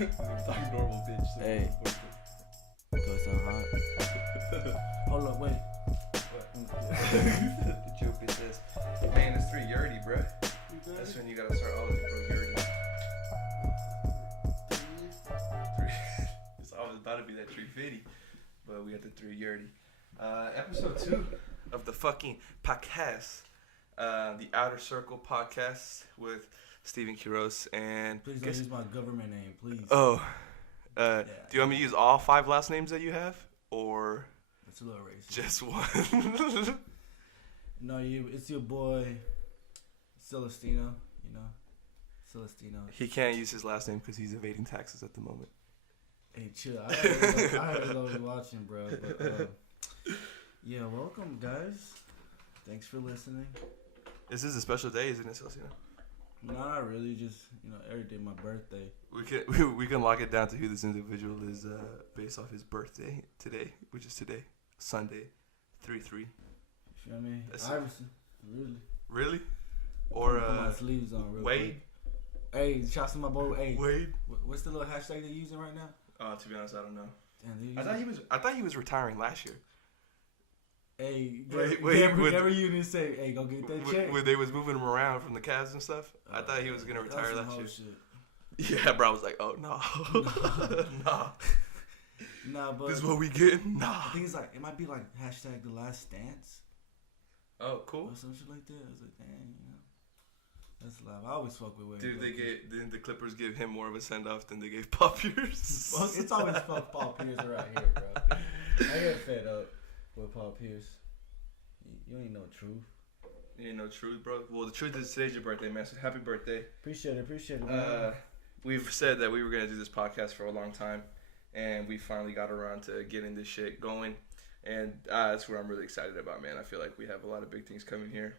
Talking normal, bitch. So Hey. Do I sound hot? Hold up, wait. The joke is this. Man, it's 3:30, bruh. That's when you gotta start all of it, bro. Yurdy. It's always about to be that 3:50, but we got the 3:30. Episode 2 of the fucking podcast, the Outer Circle podcast with Stephen Quiros and. Please don't use my government name, please. Oh, Yeah. do you want me to use all 5 last names that you have, or It's a little racist. just one? No, it's your boy, Celestino. You know, Celestino. He can't use his last name because he's evading taxes at the moment. Hey, chill. I heard know you watching, bro. But, yeah, welcome, guys. Thanks for listening. This is a special day, isn't it, Celestino? No, not really. Just every day my birthday. We can lock it down to who this individual is based off his birthday today, which is today, Sunday, 3/3. You feel me? That's Iverson, really. Really? Or Put my sleeves on real Wade? quick. Hey, shouts to my boy. Hey, Wade? what's the little hashtag they're using right now? To be honest, I don't know. Damn, I thought he was retiring last year. Hey, Wait, whatever you didn't say. Hey, go get that check. When they was moving him around from the Cavs and stuff, I thought he was gonna retire That's last some year. hoe shit. Yeah, bro, I was like, oh no, nah. Nah, but This is what we getting? Nah. I think it's like it might be like hashtag the last dance Oh, cool. or some shit like that. I was like, dang, that's live. I always fuck with Wade. Dude, bro. didn't the Clippers give him more of a send off than they gave Paul Pierce? Fuck, it's always fuck Paul Pierce right here, bro. I get fed up with Paul Pierce. You ain't no truth. You ain't no truth, bro. Well, the truth is today's your birthday, man. So happy birthday. Appreciate it, man. We've said that we were gonna do this podcast for a long time, and we finally got around to getting this shit going, and that's what I'm really excited about, man. I feel like we have a lot of big things coming here.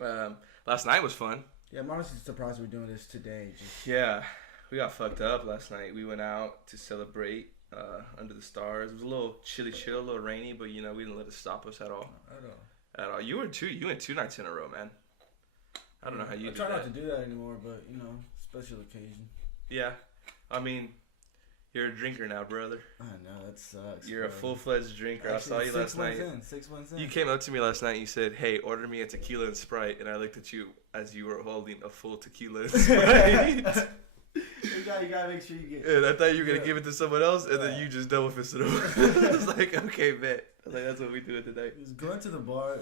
Last night was fun. Yeah, I'm honestly surprised we're doing this today. Yeah, we got fucked up last night. We went out to celebrate under the stars. It was a little chill, a little rainy, but we didn't let it stop us at all. At all. You went 2 nights in a row, man. I don't know how you I do try that. not to do that anymore, but special occasion. Yeah, I mean, you're a drinker now, brother. I know that sucks. You're a bro. full-fledged drinker. I saw you last night. 6 months in. You came up to me last night and you said, hey, order me a tequila and Sprite. And I looked at you as you were holding a full tequila and Sprite. You gotta make sure you get. And I thought you were going to give it to someone else, and then you just double fisted over. I was like, okay, bet. I was like, that's what we do tonight. Just going to the bar,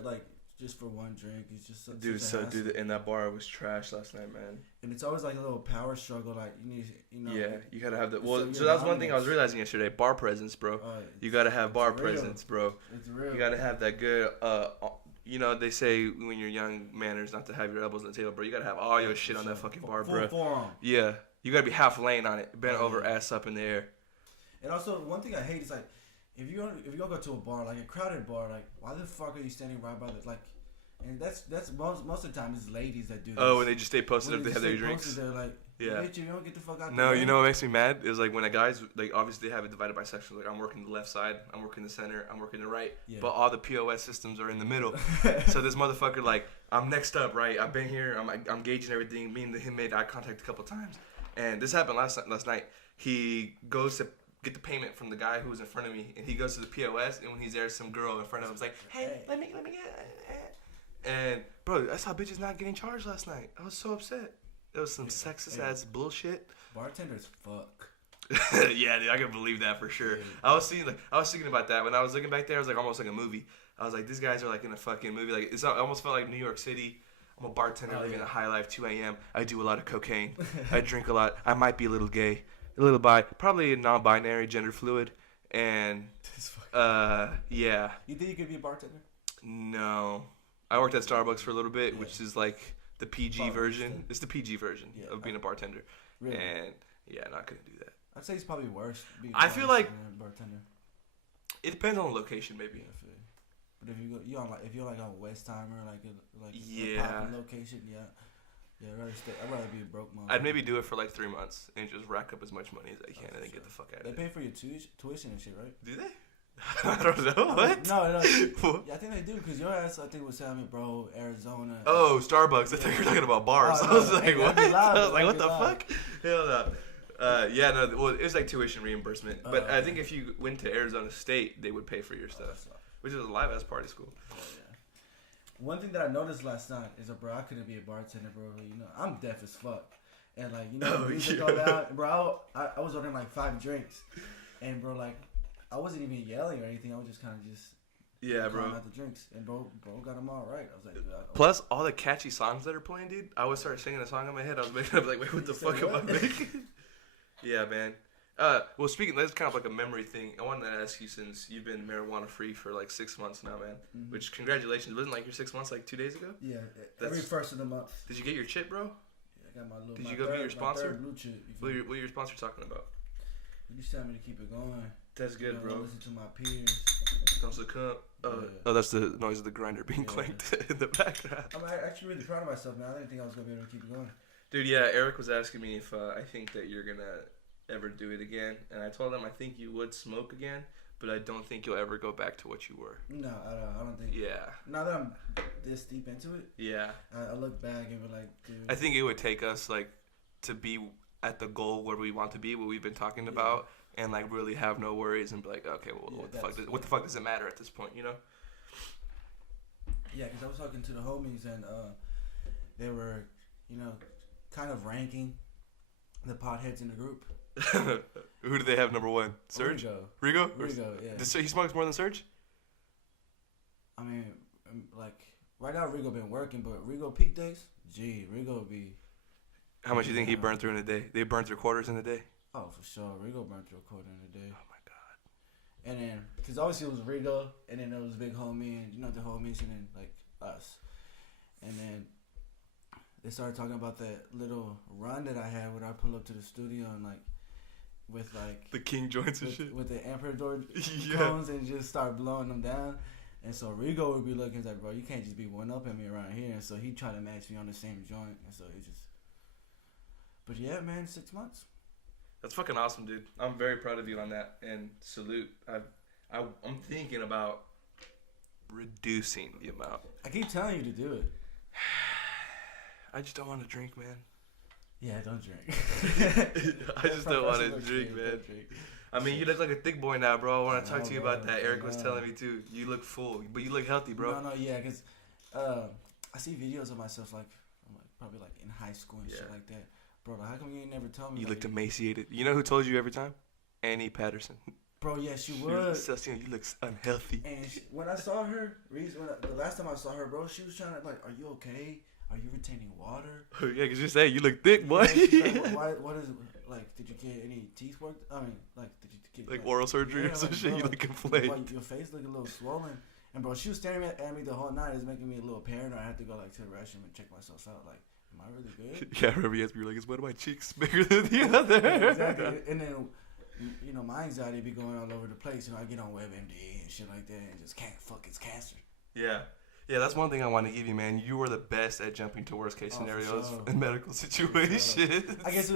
just for one drink, is just such a hassle. And that bar was trash last night, man. And it's always like a little power struggle. Like you need, Yeah, you gotta have that. Well, So so that's one thing I was realizing yesterday. Bar presence, bro. You gotta have bar it's real. presence, bro. It's real. You gotta have that good. They say when you're young, manners not to have your elbows on the table, bro. You gotta have all your shit on that fucking bar, bro. Full forearm. Yeah, you gotta be half laying on it, bent over, ass up in the air. And also, one thing I hate is like, if you go to a bar, like a crowded bar, like why the fuck are you standing right by the like? And that's most of the time it's ladies that do this. Oh, and they just stay posted When if they have their drinks. They're like, Yeah. bitch, you don't get the fuck out. No, the you way. know what makes me mad is like when a guy's like obviously they have it divided by sections. Like I'm working the left side, I'm working the center, I'm working the right, Yeah. but all the POS systems are in the middle. So this motherfucker like I'm next up, right? I've been here, I'm gauging everything. Me and him made eye contact a couple times, and this happened last night. He goes to get the payment from the guy who was in front of me, and he goes to the POS, and when he's there, some girl in front of him is like, hey, let me get. And bro, that's how bitches not getting charged last night. I was so upset. There was some sexist ass bullshit. Bartenders fuck. Yeah, dude, I can believe that for sure. Dude. I was thinking about that when I was looking back there. It was like almost like a movie. I was like, these guys are like in a fucking movie. Like it almost felt like New York City. I'm a bartender living a high life. 2 a.m. I do a lot of cocaine. I drink a lot. I might be a little gay, a little bi, probably non-binary, gender fluid, and yeah. You think you could be a bartender? No, I worked at Starbucks for a little bit, Yeah. which is like the PG Bartender. version. It's the PG version of being a bartender, Really? and yeah, not gonna do that. I'd say it's probably worse. Being I feel like- a bartender. It depends on the location, maybe. Yeah, I feel you. But if you're on Westheimer, a Yeah. poppin' location, yeah, I'd rather be a broke mom. I'd maybe do it for like 3 months and just rack up as much money as I can and then get the fuck out They of pay it. for your tuition and shit, right? Do they? I don't know. What? No. What? Yeah, I think they do because your ass, I think, was telling me, bro, Arizona. Oh, Starbucks. I thought you were talking about bars. Oh, I was no. like, Hey, what? that'd be loud, I was like, that'd what be the loud. fuck? Hell no. Yeah, no. Well, it was like tuition reimbursement, but I think if you went to Arizona State, they would pay for your stuff, which is a live ass party school. Yeah. One thing that I noticed last night is, bro, I couldn't be a bartender, bro. You know, I'm deaf as fuck, and like, you know, music go down, bro. I was ordering like 5 drinks, and bro, like, I wasn't even yelling or anything. I was just kind of just. Yeah, bro. Out the drinks, and bro got them all right. I was like, dude, plus all the catchy songs that are playing, dude. I would start singing a song in my head. I was making up like, wait, what the fuck am I making? Yeah, man. Well, speaking, that's kind of like a memory thing. I wanted to ask you, since you've been marijuana free for like 6 months now, man. Mm-hmm. Which, congratulations! Wasn't like your 6 months like 2 days ago? Yeah, every first of the month. Did you get your chip, bro? Yeah, I got my little. Did you go get your sponsor? Blue chip. What are your sponsor talking about? You just tell me to keep it going. That's good, bro. Listen to my peers. Don't succumb. Oh, that's the noise of the grinder being clanked in the background. I'm actually really proud of myself, man. I didn't think I was gonna be able to keep it going. Dude, yeah, Eric was asking me if I think that you're gonna ever do it again, and I told him I think you would smoke again, but I don't think you'll ever go back to what you were. No, I don't think. Yeah. Now that I'm this deep into it. Yeah. I look back and be like, dude. I think it would take us like to be at the goal where we want to be, what we've been talking about. And like really have no worries and be like, okay, well, what the fuck does it matter at this point, you know? Yeah, because I was talking to the homies and they were, you know, kind of ranking the potheads in the group. Who do they have number 1? Serge? Rigo, yeah. He smokes more than Serge? I mean, like right now Rigo been working, but Rigo peak days, Rigo would be. How much do you think he burned through in a day? They burn through quarters in a day? Oh, for sure. Rigo burned through a quarter in a day. Oh, my God. And then, because obviously it was Rigo, and then there was Big Homie, and, you know, the homies, and then, like, us. And then they started talking about that little run that I had where I pull up to the studio and, like, with, like... The king joints and shit? With the Emperor cones and just start blowing them down. And so Rigo would be looking like, bro, you can't just be one-upping me around here. And so he tried to match me on the same joint. And so it just... But, yeah, man, 6 months. That's fucking awesome, dude. I'm very proud of you on that, and salute. I'm thinking about reducing the amount. I keep telling you to do it. I just don't want to drink, man. Yeah, don't drink. I just don't want to drink, man. I mean, you look like a thick boy now, bro. I want to talk to you about that. Eric was telling me, too. You look full, but you look healthy, bro. No, yeah, because I see videos of myself, like, probably, like, in high school and shit like that. Bro, how come you ain't never told me? You looked emaciated. You know who told you every time? Annie Patterson. Bro, yeah, she was. Celestino, you look unhealthy. And when I saw her, the last time I saw her, bro, she was trying to, like, are you okay? Are you retaining water? Yeah, because you say you look thick, boy. Yeah, like, what is it? Like, did you get any teeth work? I mean, like, did you get... Like oral surgery or some shit? Bro, you look inflamed. Like, your face look a little swollen. And, bro, she was staring at me the whole night. It's making me a little paranoid. I had to go, like, to the restroom and check myself out, like... Am I really good? Yeah, I remember you asked me, like, is one of my cheeks bigger than the other? Yeah, exactly. And then, you know, my anxiety be going all over the place. You know, I get on WebMD and shit like that and just can't fuck, it's cancer. Yeah. Yeah, that's one thing I want to give you, man. You were the best at jumping to worst case scenarios in medical situations. I guess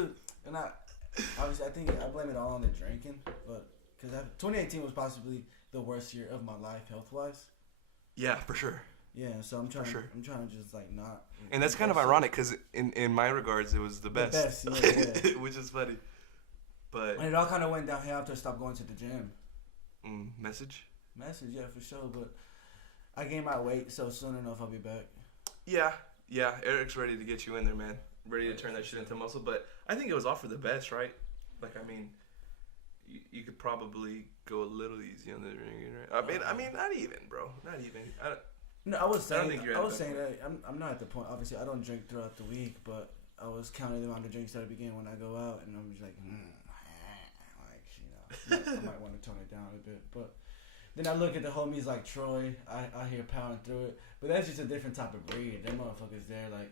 obviously, I think I blame it all on the drinking, but because 2018 was possibly the worst year of my life health-wise. Yeah, for sure. Yeah, so I'm trying to just like not. And that's kind of ironic because in my regards it was the best. Yeah. Which is funny. But and it all kind of went downhill after I stopped going to the gym. Message, yeah, for sure. But I gained my weight, so soon enough I'll be back. Yeah. Eric's ready to get you in there, man. Ready to turn that shit into muscle. But I think it was all for the best, right? Like, I mean, you could probably go a little easy on the drinking, right? I mean, not even, bro. Not even. No, I was saying that I'm not at the point. Obviously, I don't drink throughout the week, but I was counting the amount of drinks that I begin when I go out, and I'm just like, like, you know, I might want to tone it down a bit. But then I look at the homies like Troy. I hear powering through it, but that's just a different type of breed. Them motherfuckers there, like,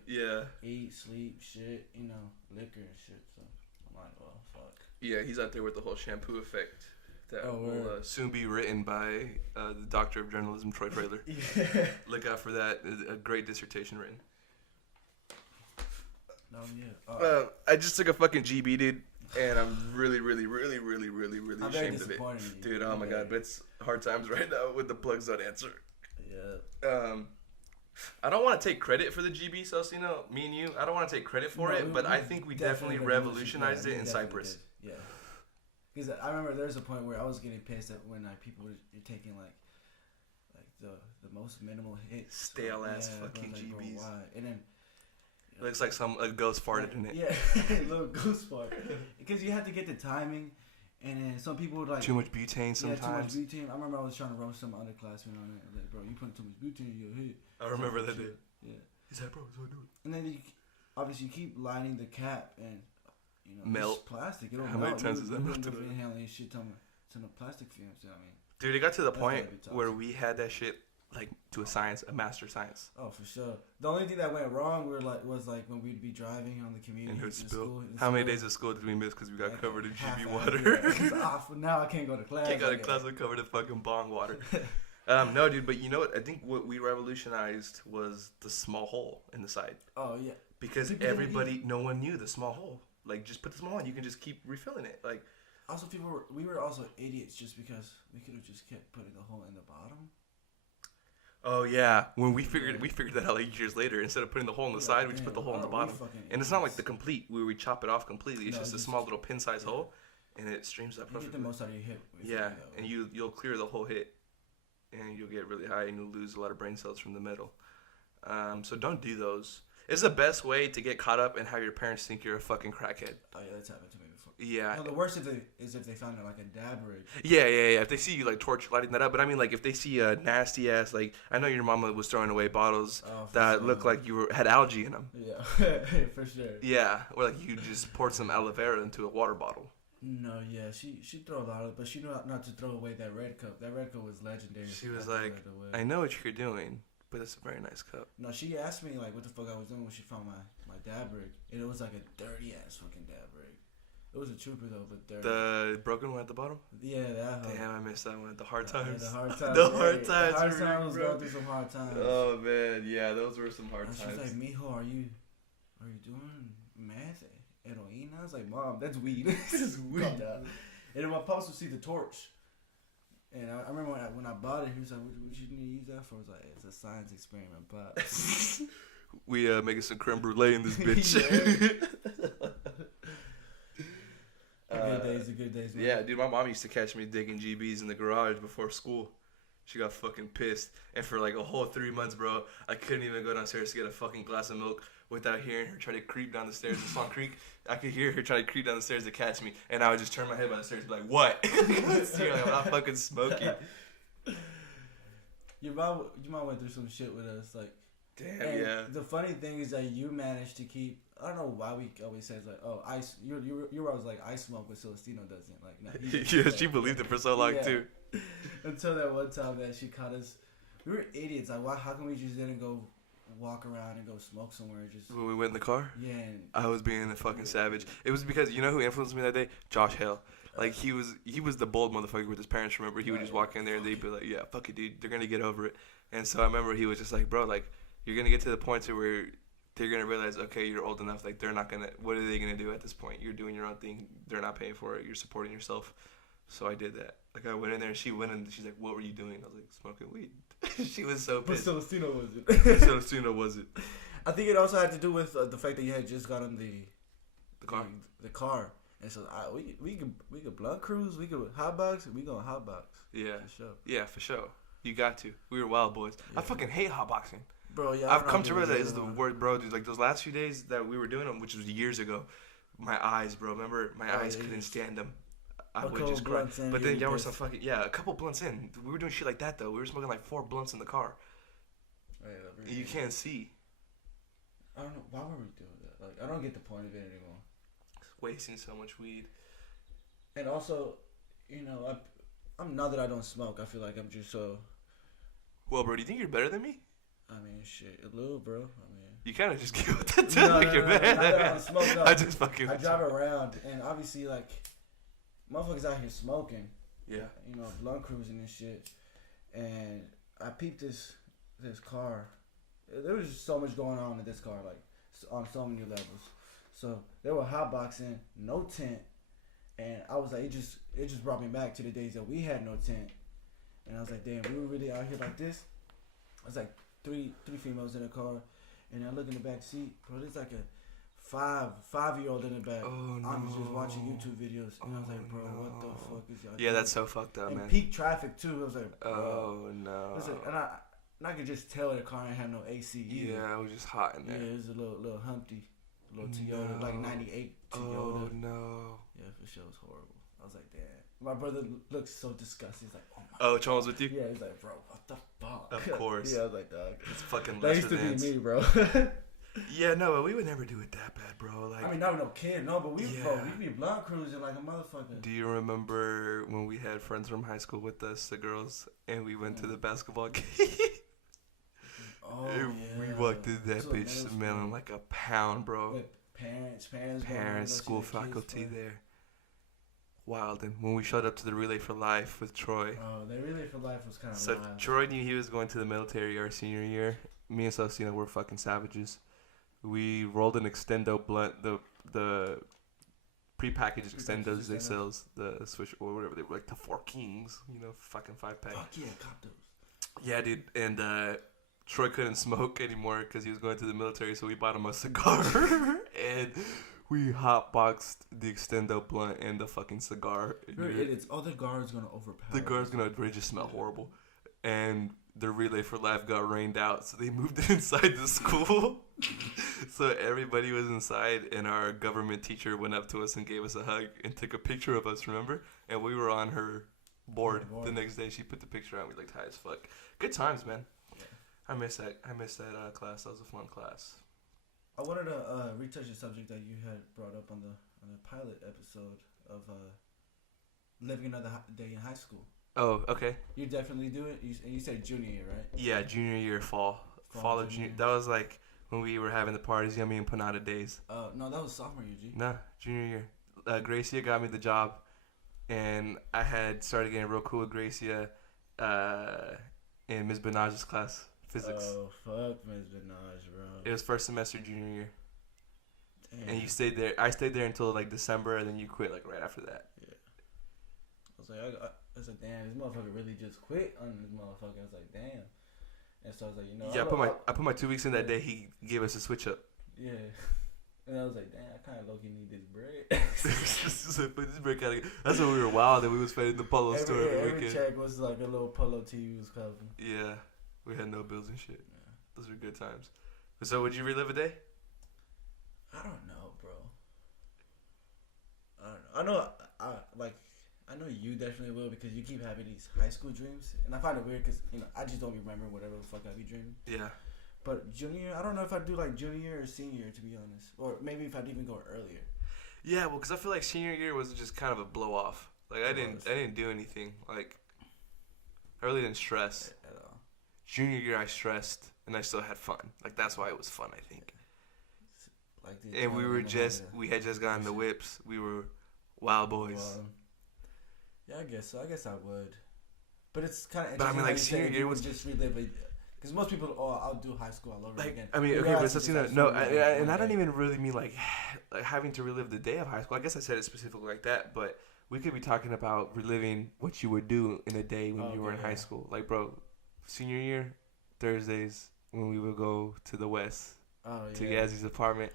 eat, sleep, shit, you know, liquor and shit. So I'm like, well, fuck. Yeah, he's out there with the whole shampoo effect. That will soon be written by the Doctor of Journalism, Troy Frailer. Yeah. Look out for that. A great dissertation written. I just took a fucking GB, dude, and I'm really ashamed of it. Dude, oh my God, but it's hard times right now with the plugs don't answer. Yeah. I don't want to take credit for the GB, Celestino. Me and you, I don't want to take credit for it, but I think we definitely revolutionized it in Cyprus. Did. Yeah. Because I remember there was a point where I was getting pissed at when people were taking like the most minimal hits. Stale ass fucking GBs. Bro, why? And then it looks like a ghost farted in it. Yeah, a little ghost fart. Because you have to get the timing, and then some people would like too much butane sometimes. Yeah, too much butane. I remember I was trying to roast some underclassmen on it. Like, bro, you putting too much butane in your hit. I remember that day. Yeah. He's like, bro, so I do it. And then obviously you keep lining the cap and melt. It's plastic. It don't How melt. many times does that melt? Inhaling shit ton of plastic fumes. You know what I mean? Dude, it got to the point where we had that shit like to a master science. Oh, for sure. The only thing that went wrong was when we'd be driving on the commute. And it would spill. How many days of school did we miss because we got covered in GB water? Yeah, now I can't go to class. Can't go to class. We're covered in fucking bong water. No, dude, but you know what? I think what we revolutionized was the small hole in the side. Oh, yeah. Because no one knew the small hole. Like, just put the small hole, you can just keep refilling it. Like, also, we were also idiots just because we could have just kept putting the hole in the bottom. Oh yeah, when we figured that out like years later. Instead of putting the hole in the side, we just put the hole in the bottom. And it's not like the complete where we chop it off completely. It's just a small little pin-sized hole, and it streams that perfectly. You get the most out of your hit. Yeah, and you'll clear the whole hit, and you'll get really high, and you'll lose a lot of brain cells from the middle. So don't do those. It's the best way to get caught up and have your parents think you're a fucking crackhead. Oh yeah, that's happened to me before. Yeah. No, the worst is if they found like a dab rig. Yeah. If they see you like lighting that up, but I mean like if they see a nasty ass like I know your mama was throwing away bottles that looked like had algae in them. Yeah, for sure. Yeah, or like you just poured some aloe vera into a water bottle. No, yeah, she threw a lot of it, but she knew not to throw away that red cup. That red cup was legendary. She was like, I know what you're doing. But it's a very nice cup. No, she asked me like what the fuck I was doing when she found my dab rig, and it was like a dirty ass fucking dab rig. It was a trooper though, but dirty. The broken one at the bottom. Yeah, that. Damn, I missed that one. The hard times. Yeah, the hard times. The hard times. The hard times was going through some hard times. Oh man, yeah, those were some hard times. She was like, "Mijo, are you doing meth, heroin?" I was like, "Mom, that's weed." That's weed. And then my pops would see the torch. And I remember when I bought it, he was like, what you need to use that for? I was like, it's a science experiment, Pop. We making some creme brulee in this bitch. Good days, man. Yeah, dude, my mom used to catch me digging GBs in the garage before school. She got fucking pissed. And for like a whole 3 months, bro, I couldn't even go downstairs to get a fucking glass of milk without hearing her try to creep down the stairs in Swan Creek. I could hear her try to creep down the stairs to catch me, and I would just turn my head by the stairs and be like, what? I'm not fucking smoking. Your mom went through some shit with us, like. Damn, yeah. The funny thing is that you managed to keep. I don't know why we always say like, oh, you're always like, I smoke, but Celestino doesn't. Like, nah, yeah, she believed it for so long too. Until that one time that she caught us, we were idiots. Like, how come we just didn't go walk around and go smoke somewhere? Just when we went in the car. Yeah. And I was being a fucking savage. It was because you know who influenced me that day? Josh Hale. Like he was the bold motherfucker with his parents. Remember, he would just walk in there and they'd be like, "Yeah, fuck it, dude. They're gonna get over it." And so I remember he was just like, "Bro, like you're gonna get to the point to where they're gonna realize, okay, you're old enough. Like they're not gonna. What are they gonna do at this point? You're doing your own thing. They're not paying for it. You're supporting yourself." So I did that. Like I went in there and she went and she's like, "What were you doing?" I was like, "Smoking weed." She was so pissed. But Celestino wasn't. Celestino wasn't. I think it also had to do with the fact that you had just gotten the car. The car. And so we could blunt cruise, we could hotbox, we go hotbox. Yeah. For sure. Yeah, for sure. You got to. We were wild boys. Yeah. I fucking hate hotboxing. Bro, yeah. I've come to realize that is the word, bro. Dude, like those last few days that we were doing them, which was years ago, my eyes, bro. Remember, my eyes couldn't stand them. I would just cry. But then y'all were so fucking a couple blunts in. We were doing shit like that though. We were smoking like 4 blunts in the car. Oh, yeah, you can't see. I don't know why were we doing that. Like I don't get the point of it anymore. Wasting so much weed. And also, you know, I'm now that I don't smoke, I feel like I'm just so. Well, bro, do you think you're better than me? I mean, shit, a little, bro. I mean, you kind of just give it that to like you're better. Now that I don't smoke, no, I just fucking. I drive around, and obviously, like, motherfuckers out here smoking. Yeah. You know, blunt cruising and shit, and I peeped this car. There was just so much going on in this car, like on so many levels. So they were hotboxing, no tent, and I was like, it just brought me back to the days that we had no tent, and I was like, damn, we were really out here like this. I was like, three females in the car, and I look in the back seat, bro. There's like a 5-year-old in the back. Oh, no. I'm just watching YouTube videos, and I was like, bro, what the fuck is y'all? Yeah, doing? that's so fucked up, and man. Peak traffic too. I was like, bro. Oh no. And I could just tell the car ain't had no AC either. Yeah, it was just hot in there. Yeah, it was a little Humpty, a little Toyota, like '98 Toyota. Oh no. Yeah, for sure, it was horrible. I was like, damn. My brother looks so disgusted. He's like, oh my. Oh, Charles with you? Yeah, he's like, bro, what the fuck? Of course. Yeah, I was like, dog. It's fucking That used to be me, bro. Yeah, no, but we would never do it that bad, bro. Like, I mean, not with no kid, no, but we be blunt cruising like a motherfucker. Do you remember when we had friends from high school with us, the girls, and we went to the basketball game? Oh, yeah. We walked in that bitch smelling like a pound, bro. With parents, school faculty there. Wild. And when we showed up to the Relay for Life with Troy. Oh, the Relay for Life was kind of So wild. Troy knew he was going to the military our senior year. Me and Celestino were fucking savages. We rolled an extendo blunt, the prepackaged extendos they sells, the switch or whatever they were, like the 4 Kings, fucking 5-pack. Fuck yeah, cop those. Yeah, dude. And Troy couldn't smoke anymore because he was going to the military, so we bought him a cigar. And we hotboxed the extendo blunt and the fucking cigar. It's the guard's gonna overpower. The guard's gonna just smell horrible. And the Relay for Life got rained out, so they moved it inside the school. So everybody was inside, and our government teacher went up to us and gave us a hug and took a picture of us, remember? And we were on her board the next day. She put the picture out. We looked high as fuck. Good times, man. Yeah. I miss that class. That was a fun class. I wanted to retouch the subject that you had brought up on the pilot episode of living another day in high school. Oh, okay. You definitely do it. You said junior year, right? Yeah, junior year, fall of junior. That was like when we were having the parties, Yummy and Panada days. No, that was sophomore year, G. Nah, junior year. Gracia got me the job, and I had started getting real cool with Gracia in Ms. Benaj's class, physics. Oh, fuck Ms. Benaj, bro. It was first semester junior year. Damn. And you stayed there. I stayed there until like December, and then you quit like right after that. Yeah. I was like, damn, this motherfucker really just quit on this motherfucker. I was like, damn. And so I was like, Yeah, I put my 2 weeks in that day. He gave us a switch up. Yeah. And I was like, damn, I kind of low-key need this bread. Put this bread kind of. That's when we were wild and we was fighting the polo store every weekend. Every check was like a little polo tee we was covering. Yeah, we had no bills and shit. Yeah. Those were good times. So would you relive a day? I don't know, bro. I don't know. I know you definitely will because you keep having these high school dreams, and I find it weird because I just don't remember whatever the fuck I be dreaming. Yeah. But junior, I don't know if I'd do like junior year or senior year, to be honest, or maybe if I'd even go earlier. Yeah, well, because I feel like senior year was just kind of a blow off. Like I didn't do anything. Like I really didn't stress at all. Junior year, I stressed, and I still had fun. Like that's why it was fun, I think. And we had just gotten the whips. We were wild boys. Yeah, I guess so. I guess I would. But it's kind of. But I mean, like senior year was just relive it. Because most people, I'll do high school all over again. I mean, okay, but it's no, and I don't even really mean like having to relive the day of high school. I guess I said it specifically like that, but we could be talking about reliving what you would do in a day when you were in high school. Like, bro, senior year, Thursdays when we would go to the West to Yazzy's apartment.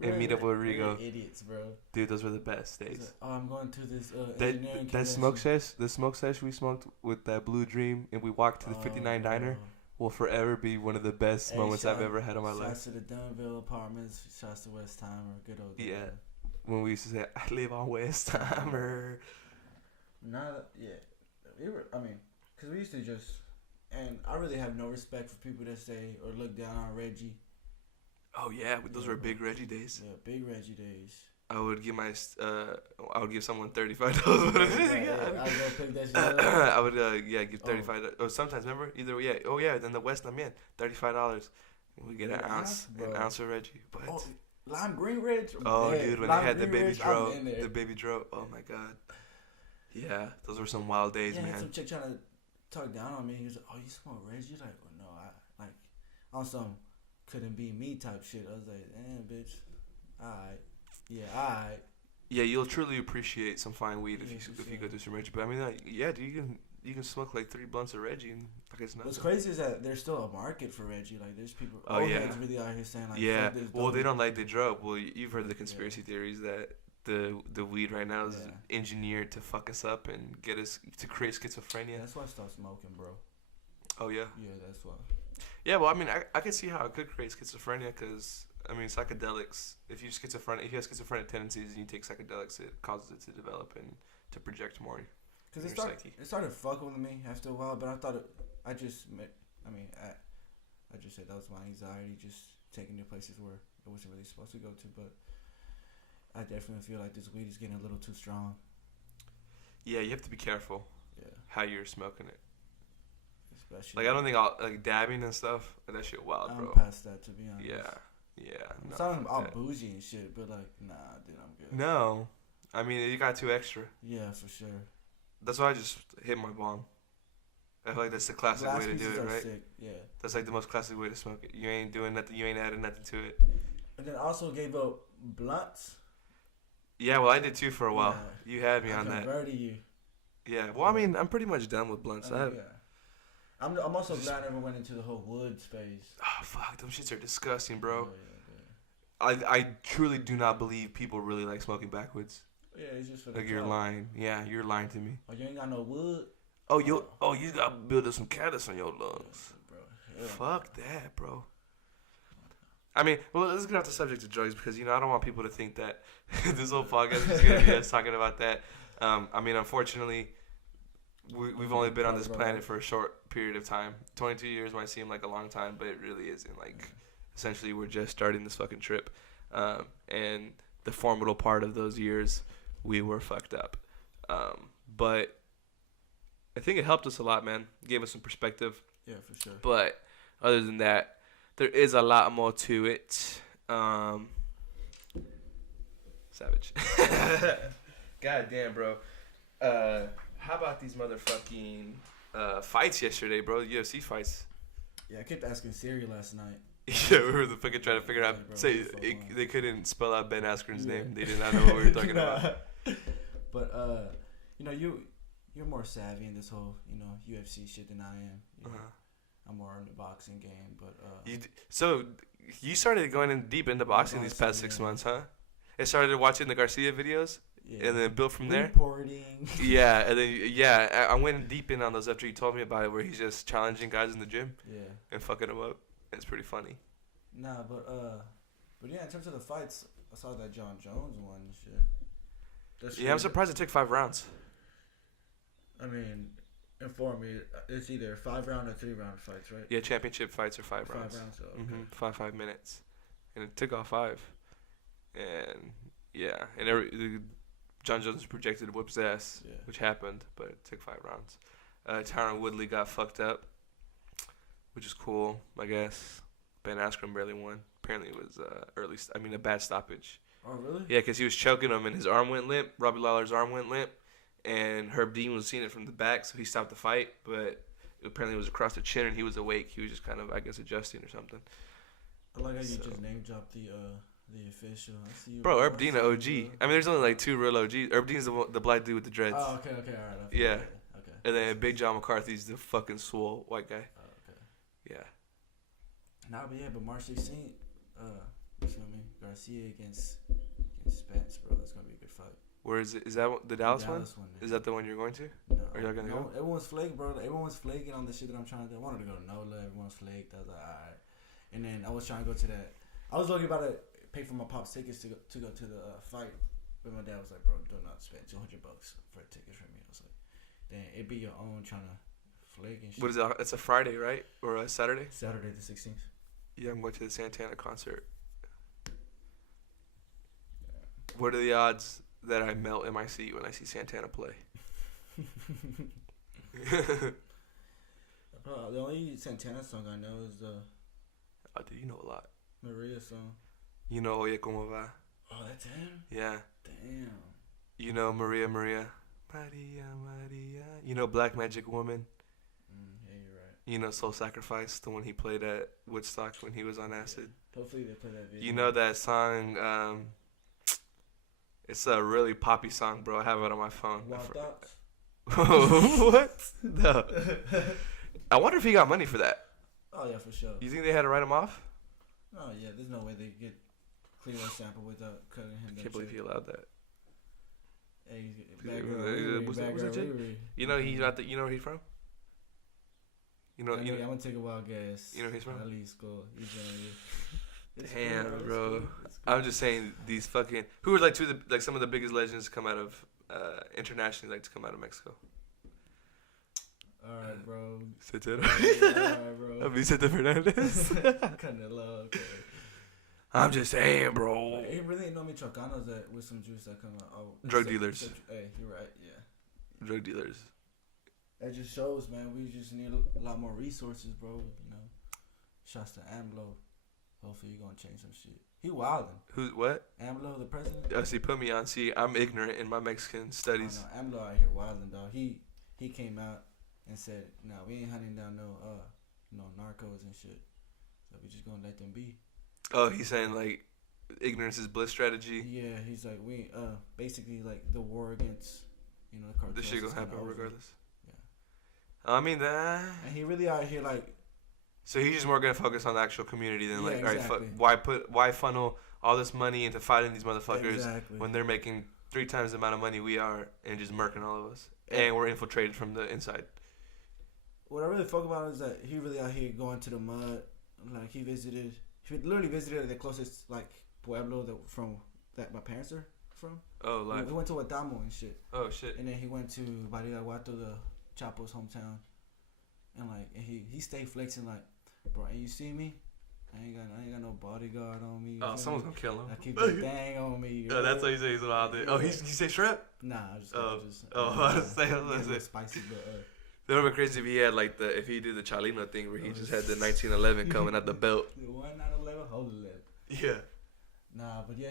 And meet up with Rigo. Idiots, bro. Dude, those were the best days. Like, I'm going to this engineering the smoke sesh we smoked with that Blue Dream, and we walked to the 59 Diner will forever be one of the best moments I've ever had in my life. Shouts to the Dunville apartments. Shouts to Westheimer. Good old days. Yeah. When we used to say, I live on Westheimer. Because we used to just, and I really have no respect for people that say or look down on Reggie. Oh yeah, those were big Reggie days. Yeah, big Reggie days. I would give someone $35. I'd go pick that shit up. I would give $35. Or sometimes remember then the West I'm in $35. We get an ounce of Reggie. But lime green Reg. Dude, when they had the baby dro, oh my god. Yeah, those were some wild days, man. Yeah, some chick trying to talk down on me. He was like, "Oh, you smoke Reggie?" Like, "Oh no, I like on some." Couldn't be me type shit. I was like, damn, bitch. Alright. Yeah, alright. Yeah, you'll truly appreciate some fine weed if you go through some Reggie. But I mean, like, yeah, dude, you can smoke like 3 blunts of Reggie and like it's nothing. What's crazy is that there's still a market for Reggie. Like there's people. Oh yeah. Heads really out here saying like. Yeah. Fuck this Well, dope. they don't like the drug. Well, you've heard the conspiracy theories that the weed right now is engineered to fuck us up and get us to create schizophrenia. That's why I stopped smoking, bro. Oh yeah. Yeah, that's why. Yeah, well, I mean, I could see how it could create schizophrenia because, I mean, psychedelics, if you have schizophrenic tendencies and you take psychedelics, it causes it to develop and to project more. Because it started fucking with me after a while, but I thought I just said that was my anxiety, just taking to places where it wasn't really supposed to go to, but I definitely feel like this weed is getting a little too strong. Yeah, you have to be careful how you're smoking it. Especially like, I don't think like dabbing and stuff, that shit wild, bro. I'm past that, to be honest. Yeah. I'm talking about bougie and shit, but like, nah, dude, I'm good. No. I mean, you got 2 extra. Yeah, for sure. That's why I just hit my bong. I feel like that's the classic way to do it, right? Sick. Yeah. That's like the most classic way to smoke it. You ain't doing nothing. You ain't adding nothing to it. And then I also gave up blunts. Yeah, well, I did too for a while. Yeah. You had me on that. I converted you. Yeah. Well, I mean, I'm pretty much done with blunts. I'm also glad I never went into the whole wood space. Oh fuck, them shits are disgusting, bro. I truly do not believe people really like smoking backwoods. Yeah, it's just for the like you're lying. Yeah, you're lying to me. Oh, you ain't got no wood. You gotta build up some callus on your lungs, bro. Fuck that, bro. I mean, well, let's get off the subject of drugs because I don't want people to think that this whole podcast is gonna be us talking about that. I mean, unfortunately, we've only been on this planet for a short period of time. 22 years might seem like a long time, but it really isn't. Like, essentially, we're just starting this fucking trip, and the formidable part of those years, we were fucked up. But I think it helped us a lot, man. Gave us some perspective. Yeah, for sure. But other than that, there is a lot more to it. Savage. God damn, bro. How about these motherfucking fights yesterday, bro? UFC fights. Yeah, I kept asking Siri last night. Yeah, we were fucking trying to figure out. They couldn't spell out Ben Askren's name. They did not know what we were talking about. But you're more savvy in this whole UFC shit than I am. I'm more in the boxing game, but so you started going in deep into boxing these past 6 months, huh? I started watching the Garcia videos. Yeah. And then built from there. Reporting. Yeah, and then I went deep in on those after you told me about it, where he's just challenging guys in the gym. Yeah. And fucking them up. It's pretty funny. Nah, but yeah, in terms of the fights, I saw that John Jones won and shit. I'm surprised it took 5 rounds. I mean, inform me. It's either 5-round or 3-round fights, right? Yeah, championship fights are 5 rounds. 5 rounds. So okay. 5 minutes, and it took all 5. And yeah, John Jones projected to whip his ass, which happened, but it took 5 rounds. Tyron Woodley got fucked up, which is cool, I guess. Ben Askren barely won. Apparently it was a bad stoppage. Oh, really? Yeah, because he was choking him and his arm went limp. Robbie Lawler's arm went limp, and Herb Dean was seeing it from the back, so he stopped the fight, but apparently it was across the chin and he was awake. He was just kind of, I guess, adjusting or something. I like how you just name dropped the official. I see you. Bro, Herb Dean, an OG. I mean, there's only like 2 real OGs. Herb Dean's the black dude with the dreads. Oh, okay, all right. Yeah. Okay. And then Big John McCarthy's the fucking swole white guy. Oh, okay. Yeah. But March 16th, you feel me? Garcia against Spence, bro. That's gonna be a good fight. Where is it? Is that the Dallas one? Is that the one you're going to? No. Are you not gonna go? Everyone's flaking, bro. Everyone's flaking on the shit that I'm trying to do. I wanted to go to NOLA. Everyone's flaked. I was like, all right. And then I was trying to go to that. I was looking about to pay for my pop's tickets to go to the fight, but my dad was like, bro, do not spend $200 for a ticket for me. I was like, damn, it be your own trying to flake and shit. What is it? It's a Friday, right? Or a Saturday? Saturday the 16th. Yeah, I'm going to the Santana concert. Yeah. What are the odds that I melt in my seat when I see Santana play? The only Santana song I know is the... Oh, dude, you know a lot. Maria song. You know Oye Como Va? Oh, that's him? Yeah. Damn. You know Maria. Maria. You know Black Magic Woman? Yeah, you're right. You know Soul Sacrifice, the one he played at Woodstock when he was on acid? Hopefully they play that video. You know that song, it's a really poppy song, bro. I have it on my phone. Wild Thoughts? What? No. I wonder if he got money for that. Oh yeah, for sure. You think they had to write him off? Oh yeah, there's no way they get clear that sample without cutting him. I can't believe he allowed that. Hey, you know he's not the. You know where he's from? You know. I'm gonna take a wild guess. You know who he's from? Ali School. Damn, bro. I'm just saying these fucking who are like some of the biggest legends come out of internationally like to come out of Mexico. Alright, bro. Alright, bro. Vicente Fernandez. Canelo. Okay. I'm just saying, bro. Like, it really ain't no Michoacanos that with some juice that come out. Oh, drug dealers. Hey, you're right. Yeah. Drug dealers. That just shows, man. We just need a lot more resources, bro. You know. Shouts to AMLO. Hopefully, you're gonna change some shit. He wildin'. Who's what? AMLO, the president. Oh, see, put me on. See, I'm ignorant in my Mexican studies. Oh, no, AMLO out here wildin', dog. He came out and said, "Nah, we ain't hunting down no narcos and shit. So we just gonna let them be." Oh, he's saying like ignorance is bliss strategy. Yeah, he's like we basically like the war against the cartels. This shit gonna happen regardless. Yeah. I mean that. And he really out here like. So he's just more gonna focus on the actual community than like, exactly. All right, why funnel all this money into fighting these motherfuckers when they're making 3 times the amount of money we are and just murking all of us, and we're infiltrated from the inside. What I really fuck about is that he really out here going to the mud. Like he literally visited the closest like pueblo that my parents are from. Oh, like he went to Atamo and shit. Oh shit. And then he went to Barilaguato, the Chapo's hometown, and like he stayed flexing like, bro, and you see me, I ain't got no bodyguard on me. Oh, someone's gonna kill him. I keep the thing on me. Oh, that's what he says. He's wild. Oh, he say shrimp? Nah, I was say spicy, but. That would have been crazy if he had like if he did the Chalino thing where he just had the 1911 coming out the belt. The 1911, hold it. Yeah. Nah, but yeah,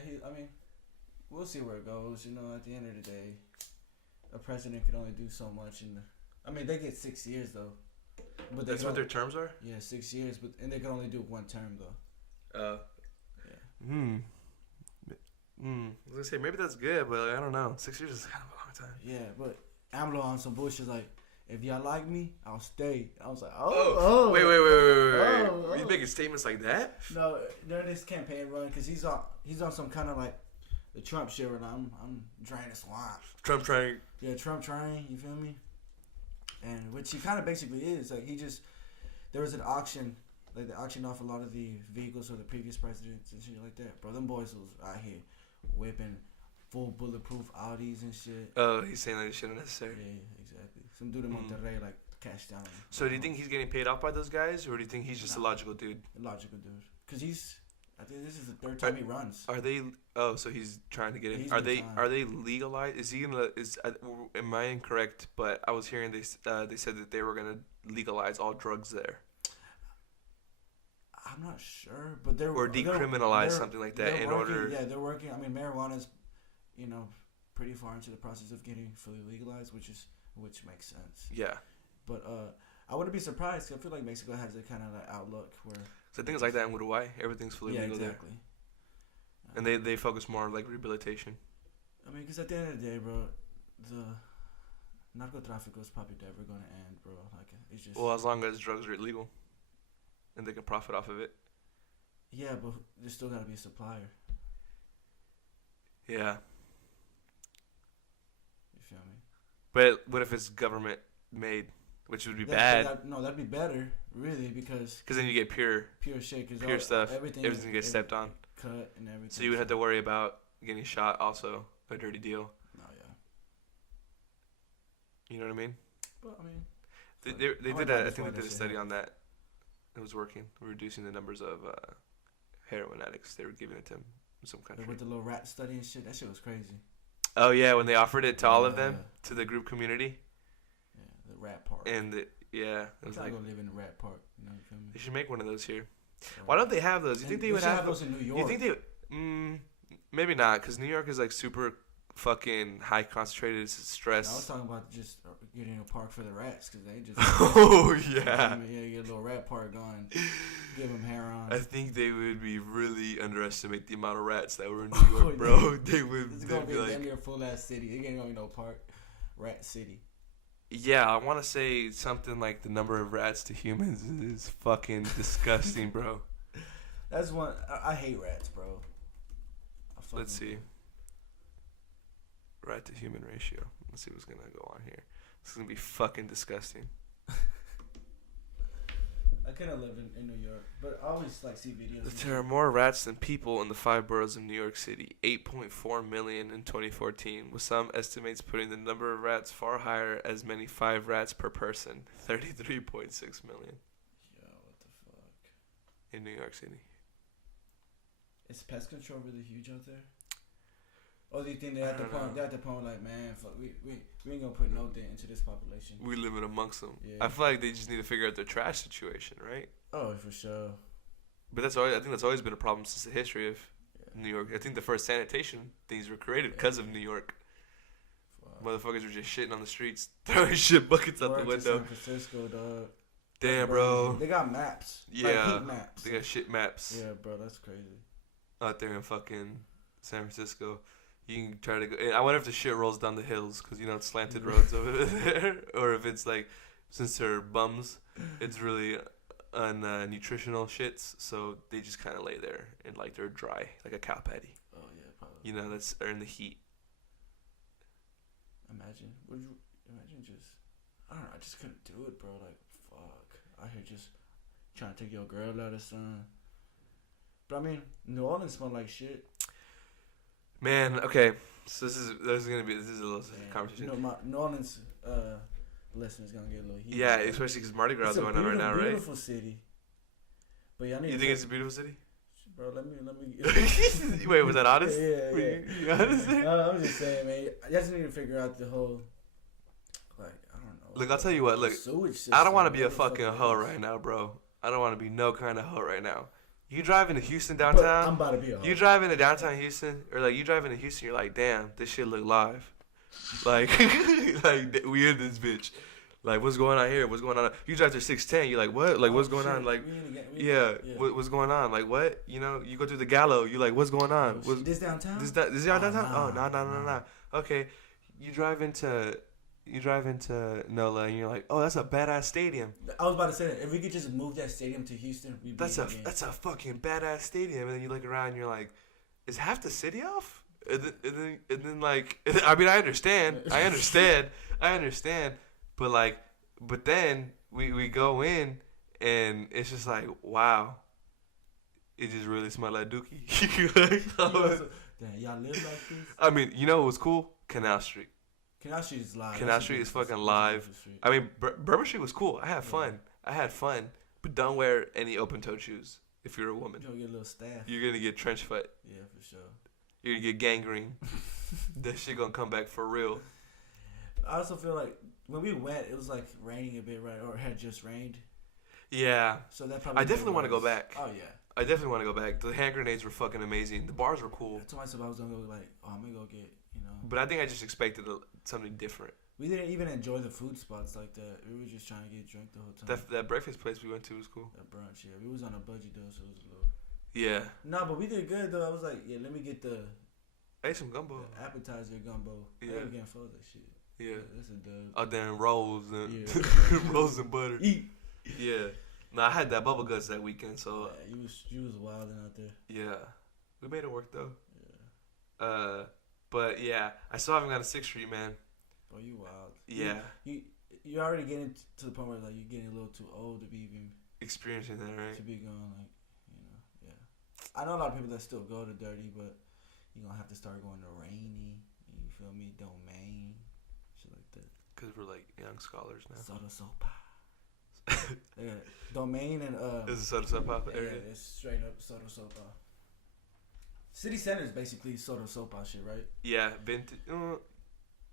we'll see where it goes. At the end of the day, a president can only do so much. They get 6 years though. But that's what their terms are? Yeah, 6 years, and they can only do 1 term though. Yeah. I was gonna say maybe that's good, but I don't know. 6 years is kind of a long time. Yeah, but AMLO on some bullshit like, if y'all like me, I'll stay. I was like, wait. Are you making statements like that? No, during this campaign run, because he's on some kind of like the Trump shit where I'm draining the swamp. Trump trying. Yeah, Trump trying. You feel me? And which he kind of basically is. Like there was an auction, like they auctioned off a lot of the vehicles of the previous presidents and shit like that. Bro, them boys was out here whipping full bulletproof Audis and shit. Oh, he's saying that this shit unnecessary. Yeah, exactly. Some dude in Monterrey like cashed down. So do you think he's getting paid off by those guys, or do you think he's just a logical dude? A logical dude. Because I think this is the 3rd time he runs. Are they? Oh, so he's trying to get in. Are they legalized? Is he gonna? Am I incorrect? But I was hearing they said that they were gonna legalize all drugs there. I'm not sure, but they're decriminalize something like that in order. Yeah, they're working. Marijuana's, pretty far into the process of getting fully legalized, which makes sense. Yeah. But I wouldn't be surprised. 'Cause I feel like Mexico has a kind of like outlook where. So things like that in Uruguay, everything's fully legal exactly. there. And they focus more on like rehabilitation. Because at the end of the day, bro, the narcotráfico is probably never gonna end, bro. Like it's just. Well, as long as drugs are illegal, and they can profit off of it. Yeah, but there's still gotta be a supplier. Yeah. You feel me? But what if it's government made, which would be bad? That'd be better, really, because then you get pure shit, pure stuff. Everything gets stepped on. Cut and everything. So you would have to worry about getting shot. Also, a dirty deal. No, yeah. You know what I mean? But they did that. I think they did a study on that. It was working, reducing the numbers of heroin addicts. They were giving it to them in some country. With the little rat study and shit, that shit was crazy. Oh yeah, when they offered it to all of them, to the group community. Yeah, the rat park. And it was like, go live in the rat park. You know what I mean? They should make one of those here. Why don't they have those? You think they would have those in New York? You think they? Maybe not, because New York is like super fucking high concentrated stress. I was talking about just getting a park for the rats, because they just. Oh yeah. Yeah, get a little rat park going. Give them hair on. I think they would be really underestimate the amount of rats that were in New York, bro. They would. It's gonna be like a full ass city. It ain't gonna be no park. Rat city. Yeah, I want to say something like the number of rats to humans is fucking disgusting, bro. That's one. I hate rats, bro. Let's see. Rat to human ratio. Let's see what's gonna go on here. It's gonna be fucking disgusting. I kind of live in New York, but I always like see videos. There are more rats than people in the 5 boroughs of New York City. 8.4 million in 2014, with some estimates putting the number of rats far higher, as many 5 rats per person. 33.6 million. Yo, what the fuck? In New York City. Is pest control really huge out there? Or do you think they have to point like, man, fuck, we ain't gonna put no dent into this population? We live in amongst them. Yeah. I feel like they just need to figure out their trash situation, right? Oh, for sure. But I think that's always been a problem since the history of New York. I think the first sanitation things were created because of New York. Wow. Motherfuckers were just shitting on the streets, throwing shit buckets out the window. San Francisco, dog. Damn, bro. They got maps. Yeah. Like heat maps. They got shit maps. Yeah, bro, that's crazy. Out there in fucking San Francisco. You can try to go. I wonder if the shit rolls down the hills because it's slanted roads over there, or if it's like, since they're bums, it's really nutritional shits, so they just kind of lay there and like they're dry like a cow patty. Oh yeah, probably. That's they're in the heat. Imagine just, I don't know, I just couldn't do it, bro. Like fuck, I here just trying to take your girl out of sun. But I mean, New Orleans smell like shit. Man, okay. So this is a little conversation. New Orleans listeners gonna get a little heat. Yeah, especially because Mardi Gras is going on right now, right? Beautiful city. But yeah, you think it's a beautiful city? Bro, let me. Wait, was that honest? Yeah. You honest? I'm just saying, man. I just need to figure out the whole, like, I don't know. Look, I'll tell you what. Look, I don't want to be a fucking hoe right now, bro. I don't want to be no kind of hoe right now. You drive into Houston downtown. But I'm about to be a hoe. You drive into downtown Houston, or like you drive into Houston, you're like, damn, this shit look live. Like, like we in this bitch. Like, what's going on here? What's going on? You drive through 610, you're like, what? Like, what's going on? Like, what's going on? Like, what? You go through the Gallo, you're like, what's going on? This downtown? This y'all downtown? Oh, no. Okay, you drive into NOLA, and you're like, oh, that's a badass stadium. I was about to say that. If we could just move that stadium to Houston, we'd be that's a fucking badass stadium. And then you look around, and you're like, is half the city off? And then like, I mean, I understand, but then we go in, and it's just like, wow, it just really smelled like dookie. Damn, y'all live like this? I mean, what was cool? Canal Street. Canal Street is live. Canal Street is fucking live. I mean, Bourbon Street was cool. I had fun. But don't wear any open-toed shoes if you're a woman. You're gonna get a little staff. You're gonna get trench foot. Yeah, for sure. You're gonna get gangrene. That shit gonna come back for real. I also feel like when we went, it was like raining a bit, right? Or it had just rained. Yeah. So that probably. I definitely want to go back. Oh yeah. I definitely want to go back. The hand grenades were fucking amazing. The bars were cool. I told myself I was gonna go I'm gonna go get. But I think I just expected something different. We didn't even enjoy the food spots like that. We were just trying to get drunk the whole time. That breakfast place we went to was cool. That brunch, yeah. We was on a budget though, so it was a little. Yeah. Nah, but we did good though. I was like, yeah, let me get the. I ate some gumbo. The appetizer gumbo. Yeah. I was getting full of that shit. Yeah. That's a dub. Oh, damn, rolls and rolls and butter. Eat. Yeah. No, I had that bubble guts that weekend, so. Yeah, you was wilding out there. Yeah. We made it work though. Yeah. But yeah, I still haven't got a 6th Street, man. Bro, you wild. Yeah. You already getting to the point where like you're getting a little too old to be even experiencing that, right? To be going like, yeah. I know a lot of people that still go to Dirty, but you're gonna have to start going to Rainy. You feel me? Domain, shit like that. Cause we're like young scholars now. Soda Sopa. Yeah, Domain and Is it Soda Sopa area? Yeah, it's straight up Soda Sopa. City Center is basically Soda Sopa shit, right? Yeah,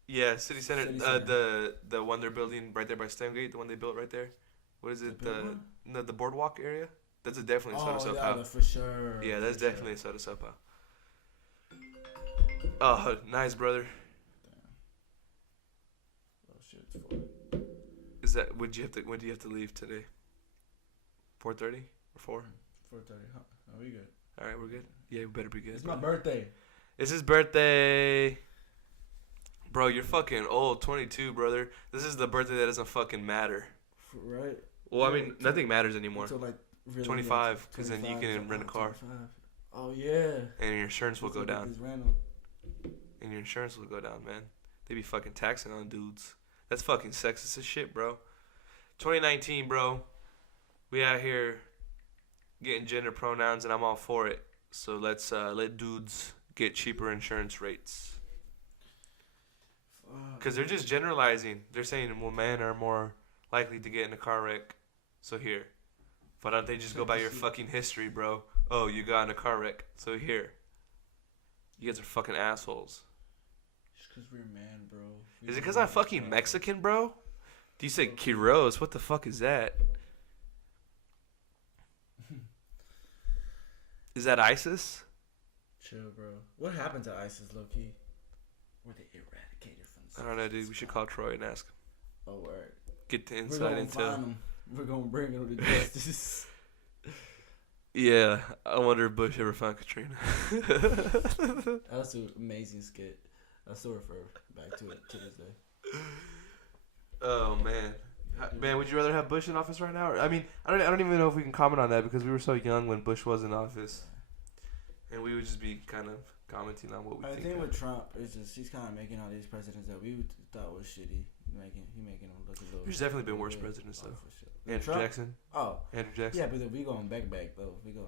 yeah, City Center. The one they're building right there by Stemgate, the one they built right there. What is it? The boardwalk area. That's definitely Soda Sopa. Yeah, for sure. Yeah, that's definitely Soda Sopa. Oh, nice, brother. Damn. Oh shit, it's 4. Is that when do you have to leave today? 4:30 or 4? 4:30. Huh? Are we good? All right, we're good. Yeah, we better be good. It's my birthday. It's his birthday. Bro, you're fucking old. 22, brother. This is the birthday that doesn't fucking matter. Right. Well, I mean, nothing matters anymore. Until like really 25, because then you can rent a car. 25. Oh yeah. And your insurance will go down. And your insurance will go down, man. They be fucking taxing on dudes. That's fucking sexist as shit, bro. 2019, bro. We out here getting gender pronouns, and I'm all for it. So let's let dudes get cheaper insurance rates. Because they're just generalizing. They're saying, well, men are more likely to get in a car wreck. So here. Why don't they just go by your fucking history, bro? Oh, you got in a car wreck. So here. You guys are fucking assholes. Just because we're man, bro. Is it because I'm fucking Mexican, bro? Do you say Quiroz? What the fuck is that? Is that ISIS? Chill, bro. What happened to ISIS, low-key? Were they eradicated from the I don't know, dude. We should call Troy and ask him. Oh, word. Get the inside intel. We're going to bring him to justice. Yeah, I wonder if Bush ever found Katrina. That was an amazing skit. I still refer back to it to this day. Oh man, man, would you rather have Bush in office right now? I mean, I don't even know if we can comment on that because we were so young when Bush was in office, and we would just be kind of commenting on what we think. I think with Trump is just he's kind of making all these presidents that we thought was shitty. He making them look a little. There's definitely been worse presidents though. For sure. Andrew Trump? Jackson. Oh, Andrew Jackson. yeah, but then we going back though. We going.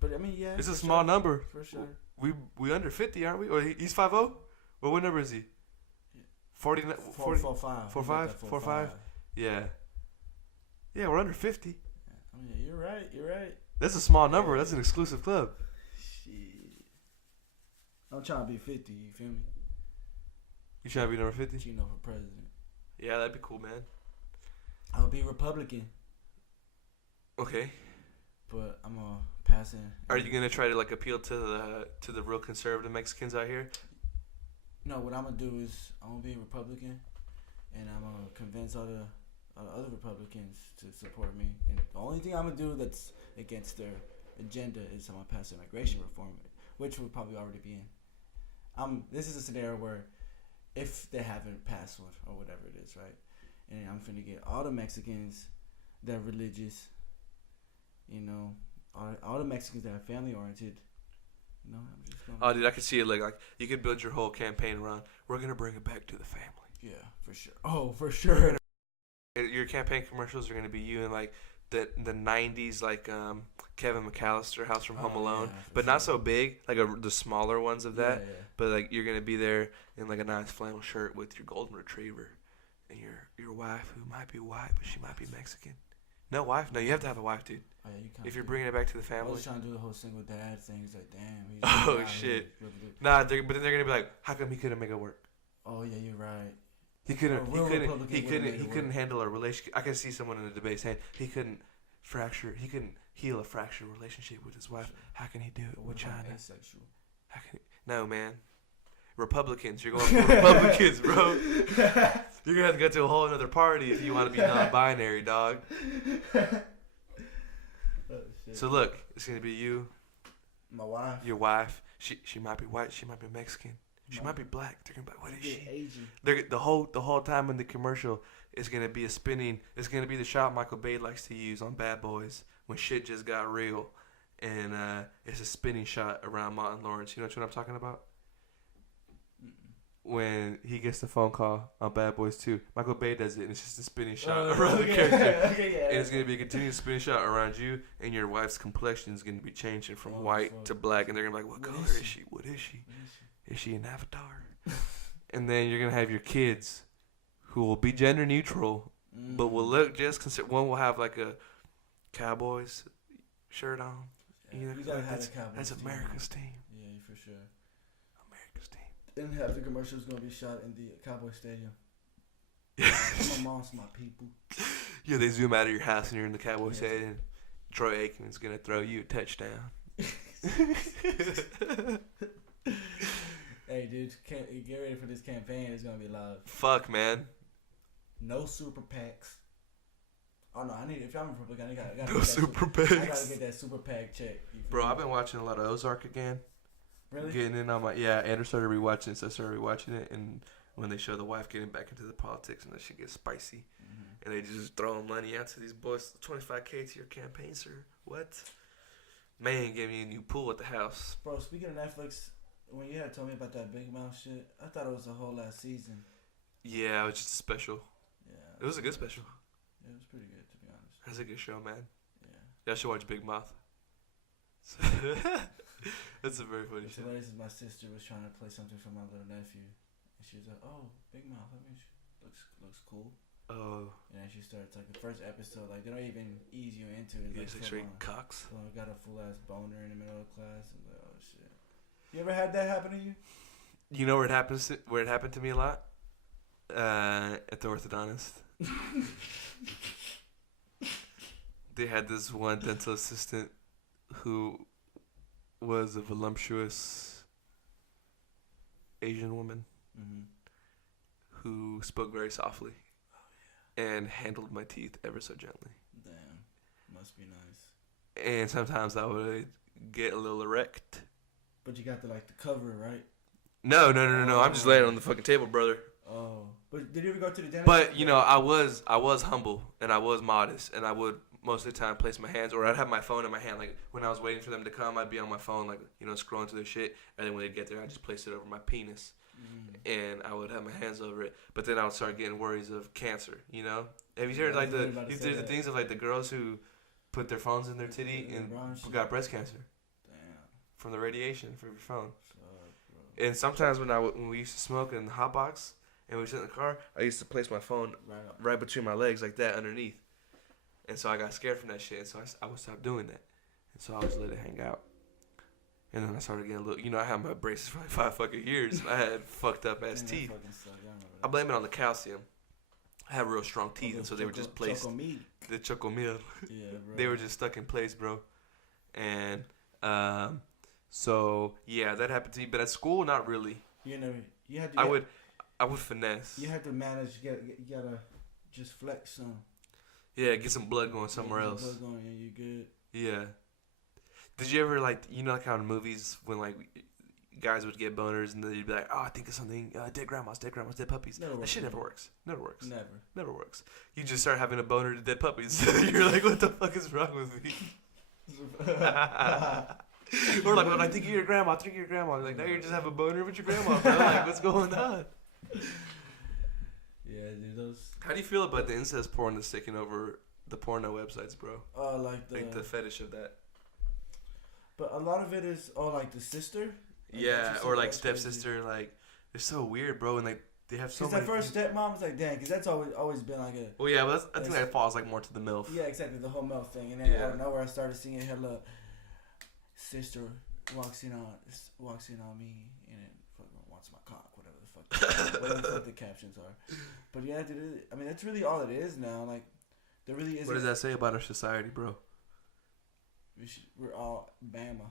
But I mean, yeah. It's a small number. For sure. We under 50, aren't we? Or he's 5-0? Well, what number is he? 49, 40, 4-5. 4-5? Yeah. Yeah, we're under 50. I mean, you're right. That's a small number. That's an exclusive club. Shit. I'm trying to be 50, you feel me? You trying to be number 50? You know, for president. Yeah, that'd be cool, man. I'll be Republican. Okay. But I'm gonna pass in. Are you gonna try to like appeal to the real conservative Mexicans out here? No, what I'm gonna do is I'm gonna be a Republican, and I'm gonna convince all the other Republicans to support me. And the only thing I'm gonna do that's against their agenda is I'm gonna pass immigration reform, which will probably already be in. This is a scenario where if they haven't passed one or whatever it is, right? And I'm finna get all the Mexicans that are religious, you know, all the Mexicans that are family oriented. You know, I'm just gonna. Oh, dude, I could see it like you could build your whole campaign around. We're gonna bring it back to the family. Yeah, for sure. Oh, for sure. Your campaign commercials are gonna be you in like the 90s, like Kevin McAllister, House from Home Alone, yeah, but not so big, like the smaller ones of that. Yeah. But like you're gonna be there in like a nice flannel shirt with your golden retriever, and your wife who might be white but she might be Mexican. No wife? No, you have to have a wife, dude. Oh, yeah, you If you're bringing it back to the I family. was trying to do the whole single dad thing. He's like, damn. Oh shit. Nah, but then they're gonna be like, how come he couldn't make it work? Oh yeah, you're right. He couldn't handle a relationship. I can see someone in the debate saying he couldn't heal a fractured relationship with his wife. How can he do it with China? Asexual. How can no, man. Republicans, you're going for Republicans, bro. You're gonna have to go to a whole other party if you want to be non-binary, dog. Oh, shit. So look, it's gonna be you, My wife. your wife. She might be white. She might be Mexican. She might be black. They're gonna be like, what is she? Asian. The whole time in the commercial is gonna be it's gonna be the shot Michael Bay likes to use on Bad Boys when shit just got real, and it's a spinning shot around Martin Lawrence. You know what I'm talking about? When he gets the phone call on Bad Boys 2, Michael Bay does it, and it's just a spinning shot around the character. And it's going to be a continuous spinning shot around you, and your wife's complexion is going to be changing from white to black, and they're going to be like, what color is she? What is she? Is she an avatar? And then you're going to have your kids, who will be gender neutral, but will look one will have like a Cowboys shirt on. Yeah, You know, you gotta like have that's America's team. Yeah, for sure. America's team. And half the commercials gonna be shot in the Cowboy Stadium. My mom's my people. Yeah, they zoom out of your house and you're in the Cowboy Stadium. Troy Aikman's gonna throw you a touchdown. Hey, dude, get ready for this campaign. It's gonna be live. Fuck, man. No super PACs. Oh no, if I'm a Republican, I gotta No get super I gotta PACs. get that super PAC check. Bro, I've been watching a lot of Ozark again. Really? Getting in on Andrew started rewatching it, so I started rewatching it, and when they show the wife getting back into the politics and that shit gets spicy. Mm-hmm. And they just throw money out to these boys. 25K to your campaign, sir. What? Man, give me a new pool at the house. Bro, speaking of Netflix, when you had told me about that Big Mouth shit, I thought it was a whole last season. Yeah, it was just a special. Yeah. It was a good special. It was pretty good, to be honest. That's a good show, man. Yeah. Y'all should watch Big Mouth. That's a very funny show. Hilarious. My sister was trying to play something for my little nephew, and she was like, "Oh, Big Mouth, I mean, looks cool." Oh. And then she starts like the first episode, like they don't even ease you into it. It's like straight cocks. So I got a full ass boner in the middle of class. I'm like, oh shit. You ever had that happen to you? You know where it happens? Where it happened to me a lot? At the orthodontist. They had this one dental assistant who was a voluptuous Asian woman who spoke very softly and handled my teeth ever so gently. Damn, must be nice. And sometimes I would get a little erect. But you got the cover, right? No. I'm just laying on the fucking table, brother. Oh, but did you ever go to the dentist? But you know, I was humble and I was modest, and I would most of the time place my hands, or I'd have my phone in my hand. Like when I was waiting for them to come, I'd be on my phone, like scrolling through their shit, and then when they'd get there, I'd just place it over my penis, and I would have my hands over it. But then I would start getting worries of cancer. Have you heard the things of like the girls who put their phones in their titty and got breast cancer? Damn. From the radiation from your phone. And sometimes when we used to smoke in the hot box and we sit in the car, I used to place my phone right between my legs like that underneath. And so I got scared from that shit, and so I would stop doing that. And so I would just let it hang out. And then I started getting a little, I had my braces for like 5 fucking years. I had fucked up ass teeth. I blame it on the calcium. I had real strong teeth, and so they were just placed. The chocomil. Yeah, bro. They were just stuck in place, bro. And so yeah, that happened to me. But at school, not really. You had to. I would finesse. You had to manage. You gotta just flex some. Yeah, get some blood going somewhere else. Blood going, yeah, you good. Yeah. Did you ever like how in movies when like guys would get boners and then you'd be like, oh, I think of something, dead grandmas, dead puppies. That shit never works. Never works. Never works. You just start having a boner to dead puppies. You're like, what the fuck is wrong with me? Or like, when I think of your grandma, I think of your grandma. Like, now you just have a boner with your grandma, bro. Like, what's going on? Yeah, dude, How do you feel about the incest porn that's taking over the porno websites, bro? Like the fetish of that. But a lot of it is, like the sister. Yeah, or like stepsister. Like, they're so weird, bro. And like, they have so many. Because that first stepmom was like, dang, because that's always been like a. Well, yeah, but I think that falls like more to the MILF. Yeah, exactly, the whole MILF thing. And then out of nowhere, I started seeing hella sister walks in on me and then fucking wants my cock, whatever the fuck the captions are. But yeah, dude, I mean, that's really all it is now. Like, there really isn't. What does that say about our society, bro? We're all Bama.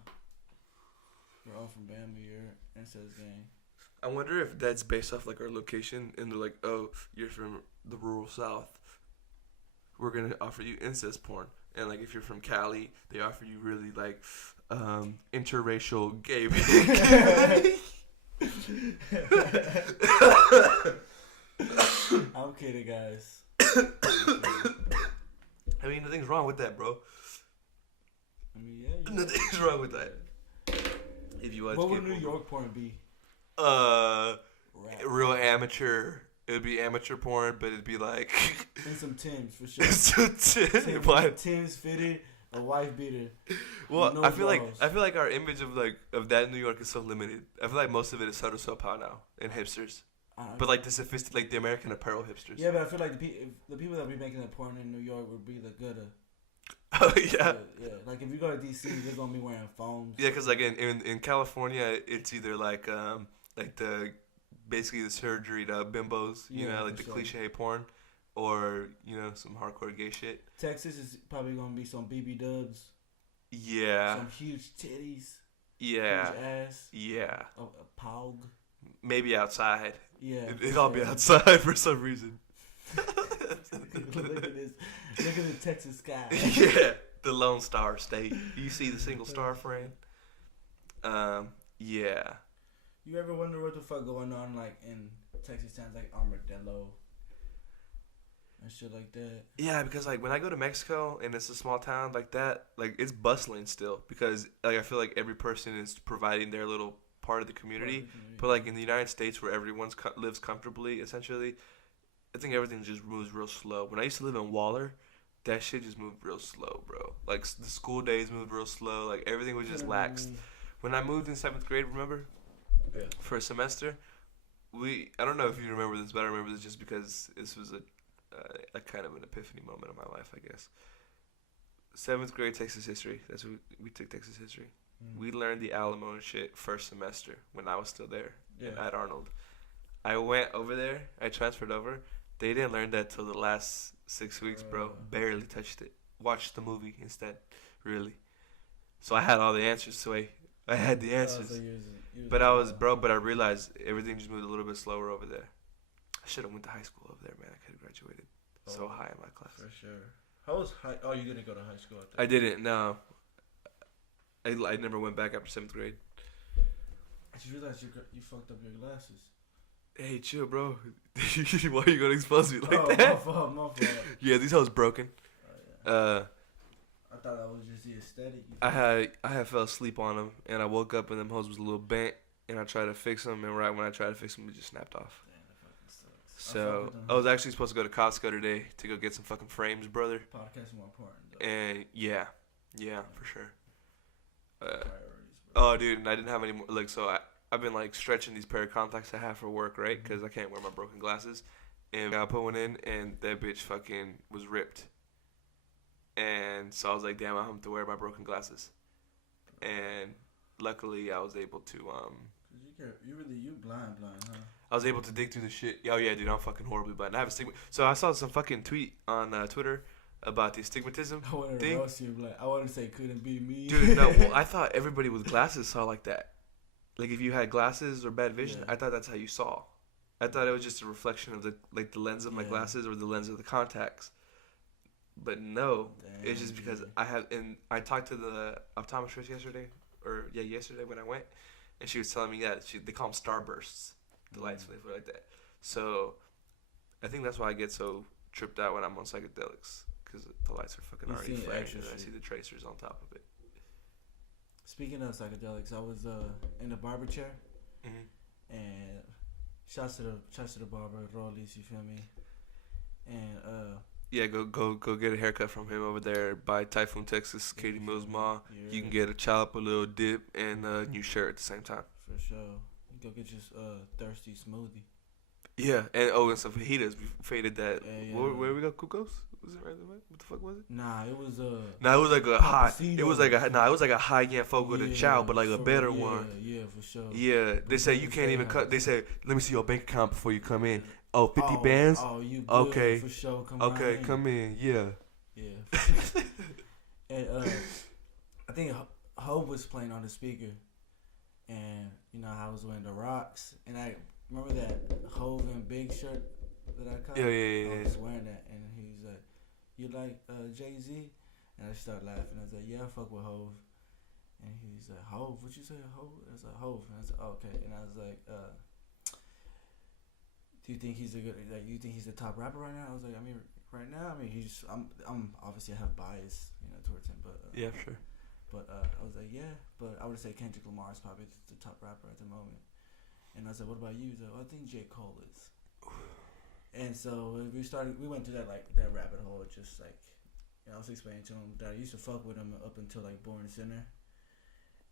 We're all from Bama. You're incest gang. I wonder if that's based off like our location, and they're like, "Oh, you're from the rural South. We're gonna offer you incest porn." And like, if you're from Cali, they offer you really like interracial gay. I'm kidding, guys. I mean, nothing's wrong with that, bro. I mean, yeah. Nothing's wrong with that. If you watch, what would New York porn be? Real amateur. It would be amateur porn, but it'd be like and some Timbs for sure. Timbs fitted, a wife beater. Well, no I feel like our image of that in New York is so limited. I feel like most of it is Soho now and hipsters. But like the sophisticated, like the American Apparel hipsters. Yeah, but I feel like the people that be making the porn in New York would be the gooder. Oh yeah. Yeah. Like if you go to DC, they're gonna be wearing foams. Yeah, cause like in California, it's either like the basically the surgery to bimbos, like the cliche porn, or some hardcore gay shit. Texas is probably gonna be some BB dubs. Yeah. Some huge titties. Yeah. Huge ass. Yeah. A pog. Maybe outside. Yeah. It'd all be outside for some reason. Look at this. Look at the Texas sky. Yeah, the Lone Star State. You see the single star frame? Yeah. You ever wonder what the fuck going on like in Texas towns like Armadillo and shit like that? Yeah, because like when I go to Mexico and it's a small town like that, like it's bustling still because like I feel like every person is providing their little part of the community. But like in the United States where everyone lives comfortably, essentially, I think everything just moves real slow. When I used to live in Waller, that shit just moved real slow, bro. Like the school days moved real slow. Like everything was just laxed. When I moved in 7th grade, remember? Yeah. For a semester, I don't know if you remember this, but I remember this just because this was a kind of an epiphany moment in my life, I guess. 7th grade Texas history. That's what we took Texas history. We learned the Alamo and shit first semester when I was still there at Arnold. I went over there. I transferred over. They didn't learn that till the last 6 weeks, bro. Barely touched it. Watched the movie instead, really. So I had all the answers. So I had the answers. But I realized everything just moved a little bit slower over there. I should have went to high school over there, man. I could have graduated so high in my class. For sure. How was high? Oh, you didn't go to high school? I didn't. No. I never went back after 7th grade. I just realized you fucked up your glasses. Hey, chill, bro. Why are you gonna expose me like that? My fault. Yeah, these hoes broken. I thought that was just the aesthetic. I had fell asleep on them, and I woke up and them hoes was a little bent, and I tried to fix them, and right when I tried to fix them, it just snapped off. Damn, that fucking sucks. So I was actually supposed to go to Costco today to go get some fucking frames, brother. Podcast more important, though. And yeah, for sure. Priorities, bro. Oh, dude, and I didn't have any more. Like, so I've been like stretching these pair of contacts I have for work, right? Because I can't wear my broken glasses. And I put one in, and that bitch fucking was ripped. And so I was like, damn, I have to wear my broken glasses. And luckily, I was able to You blind, huh? I was able to dig through the shit. Oh yeah, dude, I'm fucking horribly blind. I have astigmatism. So I saw some fucking tweet on Twitter about the astigmatism I wanted thing. to roast you, like I wanted to say couldn't be me. Dude, no, well, I thought everybody with glasses saw like that. Like if you had glasses or bad vision, I thought that's how you saw. I thought it was just a reflection of the lens of my glasses or the lens of the contacts. But no, it's just because I talked to the optometrist yesterday when I went, and she was telling me that they call them starbursts, the lights when they feel like that. So I think that's why I get so tripped out when I'm on psychedelics, because the lights are fucking already flaring, and I see the tracers on top of it. Speaking of psychedelics, I was in the barber chair, and shouts to the barber, Rollies, you feel me? And yeah, go get a haircut from him over there by Typhoon, Texas, Katie Mills Mall. You can get a chop, a little dip, and a new shirt at the same time. For sure. Go get your thirsty smoothie. Yeah, and some fajitas. We faded that. Where we got Cucos? Was it right away? What the fuck was it? Nah, it was Nah, it was like a high. It was like a high yan fogo de chow, but like a better one. Yeah, for sure. Yeah, they say you can't even cut. They say, let me see your bank account before you come in. Oh, 50 bands? Oh, you good. Okay. For sure. Come in. Yeah. Yeah. And I think Hov was playing on the speaker, and you know how I was wearing the rocks, and I remember that Hov and Big shirt that I caught. Yeah. I was wearing that, and he's like, "You like Jay-Z?" And I started laughing. I was like, "Yeah, I fuck with Hov." And he's like, "Hov? What you say, Hov?" I was like, "Hov." And I was like, "Okay." And I was like, do you think he's you think he's the top rapper right now? I was like, right now, I'm obviously I have bias, towards him, but yeah, sure. But I was like, yeah, but I would say Kendrick Lamar is probably the top rapper at the moment. And I was like, what about you? He's like, I think J. Cole is. And so we went through that rabbit hole, just like, I was explaining to him that I used to fuck with him up until like Born Sinner,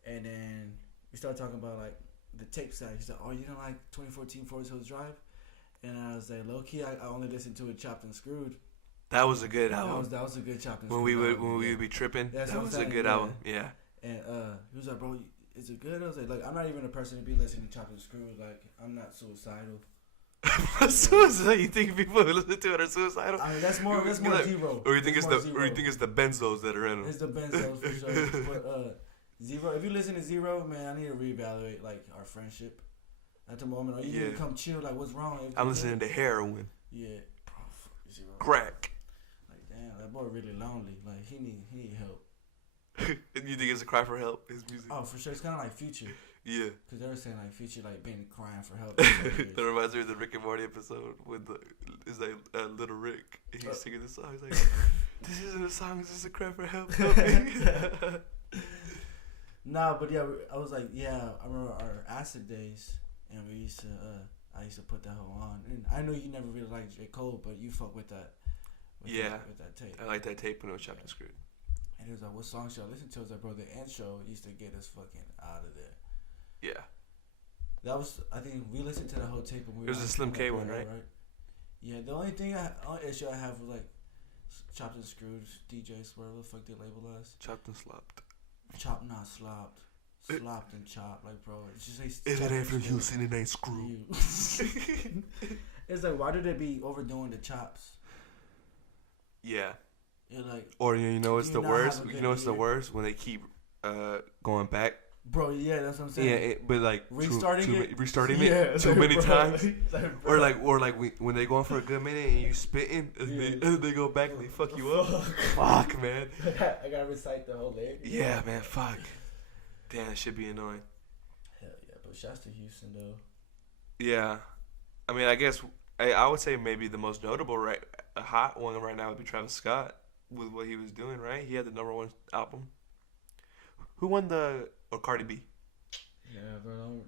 and then we started talking about like the tape side. He's like, oh, you don't like 2014 Forest Hills Drive? And I was like, low key, I only listened to it chopped and screwed. That was a good album. That was a good chopped and screwed. When we would be tripping, that was a good album. Yeah. And he was like, bro, is it good? I was like, I'm not even a person to be listening to chopped and screwed. Like, I'm not suicidal. Suicide? You think people who listen to it are suicidal? I mean, that's more Zero. Or you think it's the benzos that are in them? It's the benzos for sure. But Zero, if you listen to Zero, man, I need to reevaluate like our friendship. At the moment, or you need to come chill. Like, what's wrong? I'm listening to heroin. Yeah, bro, fuck Zero. Crack. Like, damn, that boy really lonely. Like, he need help. You think it's a cry for help? His music. Oh, for sure. It's kind of like Future. Yeah. Because they were saying like Future like being crying for help. That reminds me of the Rick and Morty episode with like Little Rick. He's singing this song. He's like, "This isn't a song. This is a cry for help." Help me. Nah, but yeah, I was like, yeah, I remember our acid days, and we used to, I used to put that whole on, and I know you never really liked J. Cole, but you fuck with that. With that tape. I like that tape when it was chopped and screwed. And it was like, what song should I listen to? I was like, bro, the intro used to get us fucking out of there. Yeah. That was, I think we listened to the whole tape. And we it was a Slim K one, right? Yeah, the only issue I have with like chopped and screwed, DJs, whatever the fuck they label us. Chopped and slopped. Chopped, not slopped. Slopped and chopped, like, bro. It's just like. If it ain't for you, it ain't screwed. It's like, why do they be overdoing the chops? Yeah. You're like. Or you know what's the worst? You know what's the worst? When they keep going back. Bro, yeah, that's what I'm saying. Yeah, but like restarting it too many times, or like when they going for a good minute and you spitting, and they go back and they fuck you up. Fuck, man. I gotta recite the whole lyric. Yeah, man. Fuck. Damn, that should be annoying. Hell yeah, but shouts to Houston though. Yeah, I mean, I guess I would say maybe the most notable a hot one right now would be Travis Scott with what he was doing. Right, he had the #1 album. Who won or Cardi B? Yeah, bro.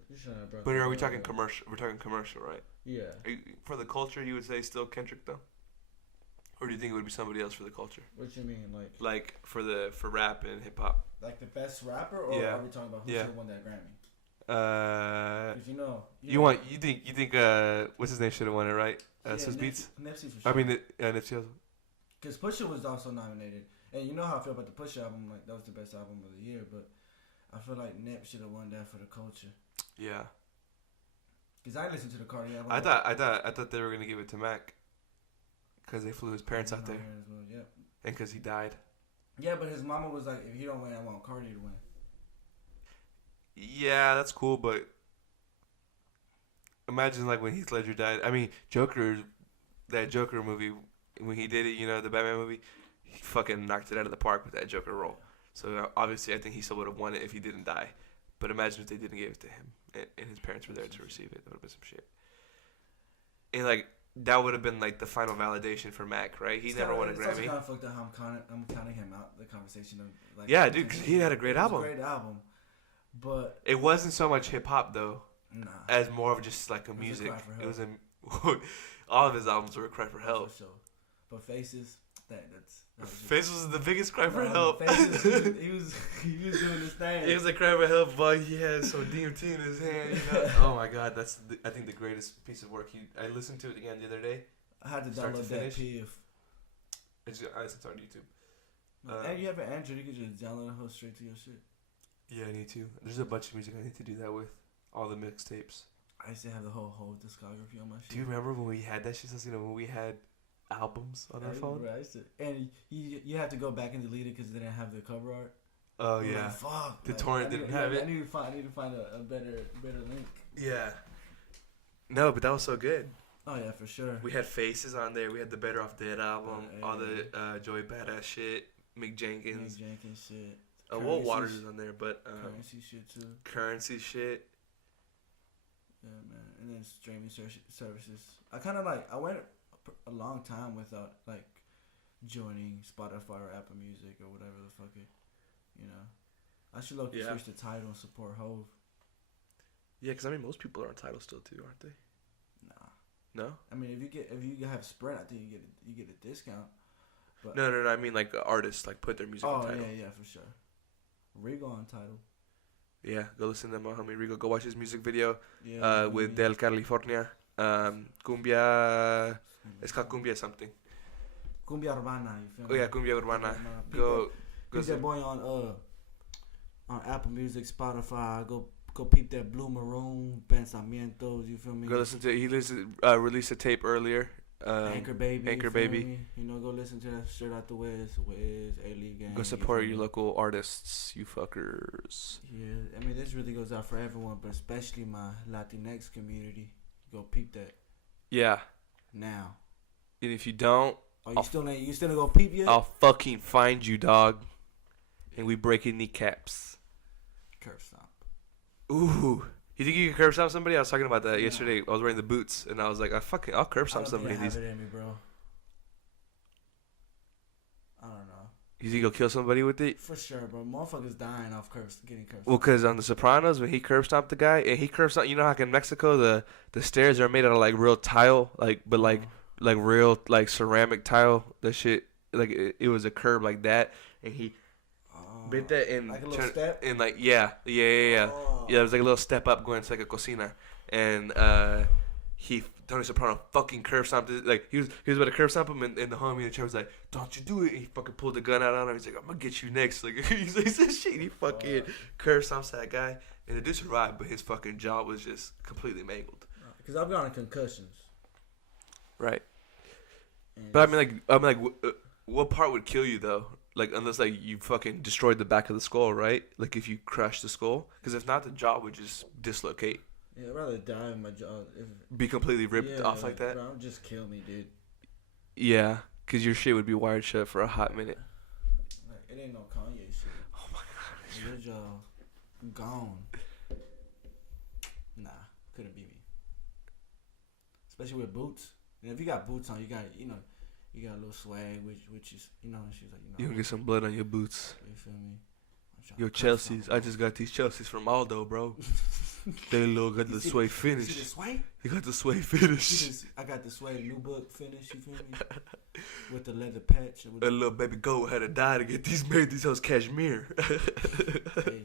But are we talking commercial? We're talking commercial, right? Yeah. For the culture, you would say still Kendrick though, or do you think it would be somebody else for the culture? What you mean, like for rap and hip hop? Like the best rapper, or are we talking about who should have won that Grammy? Because you think what's his name should have won it, right? Swizz Beatz. Nipsey for sure. I mean, Nipsey. Because Pusha was also nominated, and you know how I feel about the Pusha album. Like that was the best album of the year, but I feel like Nip should have won that for the culture. Yeah. Because I listened to the Cardi album. I thought they were gonna give it to Mac. Because they flew his parents out there. Well, yep. And because he died. Yeah, but his mama was like, if he don't win, I want Cardi to win. Yeah, that's cool, but imagine like when Heath Ledger died. I mean, that Joker movie, when he did it, you know, the Batman movie, he fucking knocked it out of the park with that Joker role. So obviously, I think he still would have won it if he didn't die. But imagine if they didn't give it to him and his parents were there to receive it. That would have been some shit. And like that would have been like the final validation for Mac, right? He never won a Grammy. It's kind of fucked up how I'm counting him out the conversation of like. Yeah, dude, because he had a great album. Great album, but it wasn't so much hip hop though. Nah. As more of just like a music. It was all of his albums were a cry for help. For sure. But Faces, that's Faces was the biggest cry for help. Faces, he was doing his thing. It was a cry for help, but he had some DMT in his hand. You know? Oh my god, that's I think the greatest piece of work. I listened to it again the other day. I had to download that PF. It's on YouTube. And you have an Android, you can just download it straight to your shit. Yeah, I need to. There's a bunch of music I need to do that with. All the mixtapes. I used to have the whole discography on my shit. Do you remember when we had that shit? You know, when we had albums on our phone? Right. And you have to go back and delete it because they didn't have the cover art. Oh, yeah. Like, fuck. The torrent didn't have it. I need to find a better link. Yeah. No, but that was so good. Oh, yeah, for sure. We had Faces on there. We had the Better Off Dead album. All the Joey Badass shit. Mick Jenkins shit. Walt Waters is on there, but... Currency shit, too. Currency shit. Yeah, man. And then streaming services. I kind of I went a long time without, joining Spotify or Apple Music or whatever the fuck it, you know. I should switch the title and support Hove. Yeah, because, I mean, most people are on Tidal still, too, aren't they? Nah. No? I mean, if you have Sprint, I think you get a discount. But No, I mean, artists, put their music on Tidal. Oh, yeah, for sure. Rigo on Tidal. Yeah, go listen to my homie Rigo. Go watch his music video with yeah. Del California. Cumbia... It's called Cumbia something. Cumbia Urbana, you feel me? Oh, yeah, Cumbia Urbana. Go peep that boy on Apple Music, Spotify. Go peep that Blue Maroon, Pensamientos, you feel me? Go listen to it. He released a tape earlier. Anchor Baby. Me? You know, go listen to that straight out the Wiz, A-League Gang. Go support your local artists, you fuckers. Yeah, I mean, this really goes out for everyone, but especially my Latinx community. Go peep that. Yeah. Now. And if you don't... You still gonna go peep yet? I'll fucking find you, dog. and we breaking kneecaps. Curb stomp. Ooh. You think you can curb stomp somebody? I was talking about that yesterday. I was wearing the boots, and I was like, I'll curb stomp somebody. I don't think I have it in me, bro. I don't know. You think you'll kill somebody with it? For sure, bro. Motherfuckers dying off getting curb stomped. Well, because on The Sopranos, when he curb stomped the guy, and he curb stomped, you know how in Mexico, the stairs are made out of, like, real tile, like real, like, ceramic tile. That shit, like, it was a curb like that, and he bit that and like a little step? And like yeah, it was like a little step up going to like a cocina, and Tony Soprano fucking curb stomped it. Like he was about to curb stomp him, and the homie in the chair was like, "Don't you do it!" And he fucking pulled the gun out on him. He's like, "I'm gonna get you next." Like he said shit. He fucking curb stomps that guy, and the dude survived, but his fucking jaw was just completely mangled. Because I've gotten concussions. Right. But I'm like, what part would kill you though? Like, unless, like, you fucking destroyed the back of the skull, right? Like, if you crushed the skull. Because if not, the jaw would just dislocate. Yeah, I'd rather die in my jaw. Be completely ripped off like that? Bro, just kill me, dude. Yeah, because your shit would be wired shut for a hot minute. Like, it ain't no Kanye shit. Oh, my God. Your jaw gone. Nah, couldn't be me. Especially with boots. And if you got boots on, you got a little swag, which is, she was like, You gonna get some blood on your boots. You feel me? Yo, Chelsea's. I just got these Chelsea's from Aldo, bro. They got the sway finish. You see the sway? You got the sway finish. I got the sway new book finish, you feel me? With the leather patch. A little baby goat had to die to get these made. These hoes cashmere. Hey,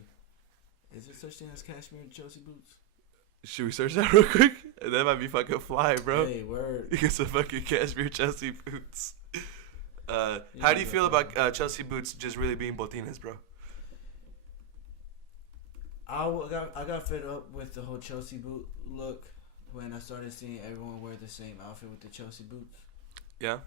is there such thing as cashmere Chelsea boots? Should we search that real quick? That might be fucking fly, bro. Hey, word. You get some fucking cashmere Chelsea boots. How do you feel about Chelsea boots just really being botines, bro? I got fed up with the whole Chelsea boot look when I started seeing everyone wear the same outfit with the Chelsea boots. Yeah?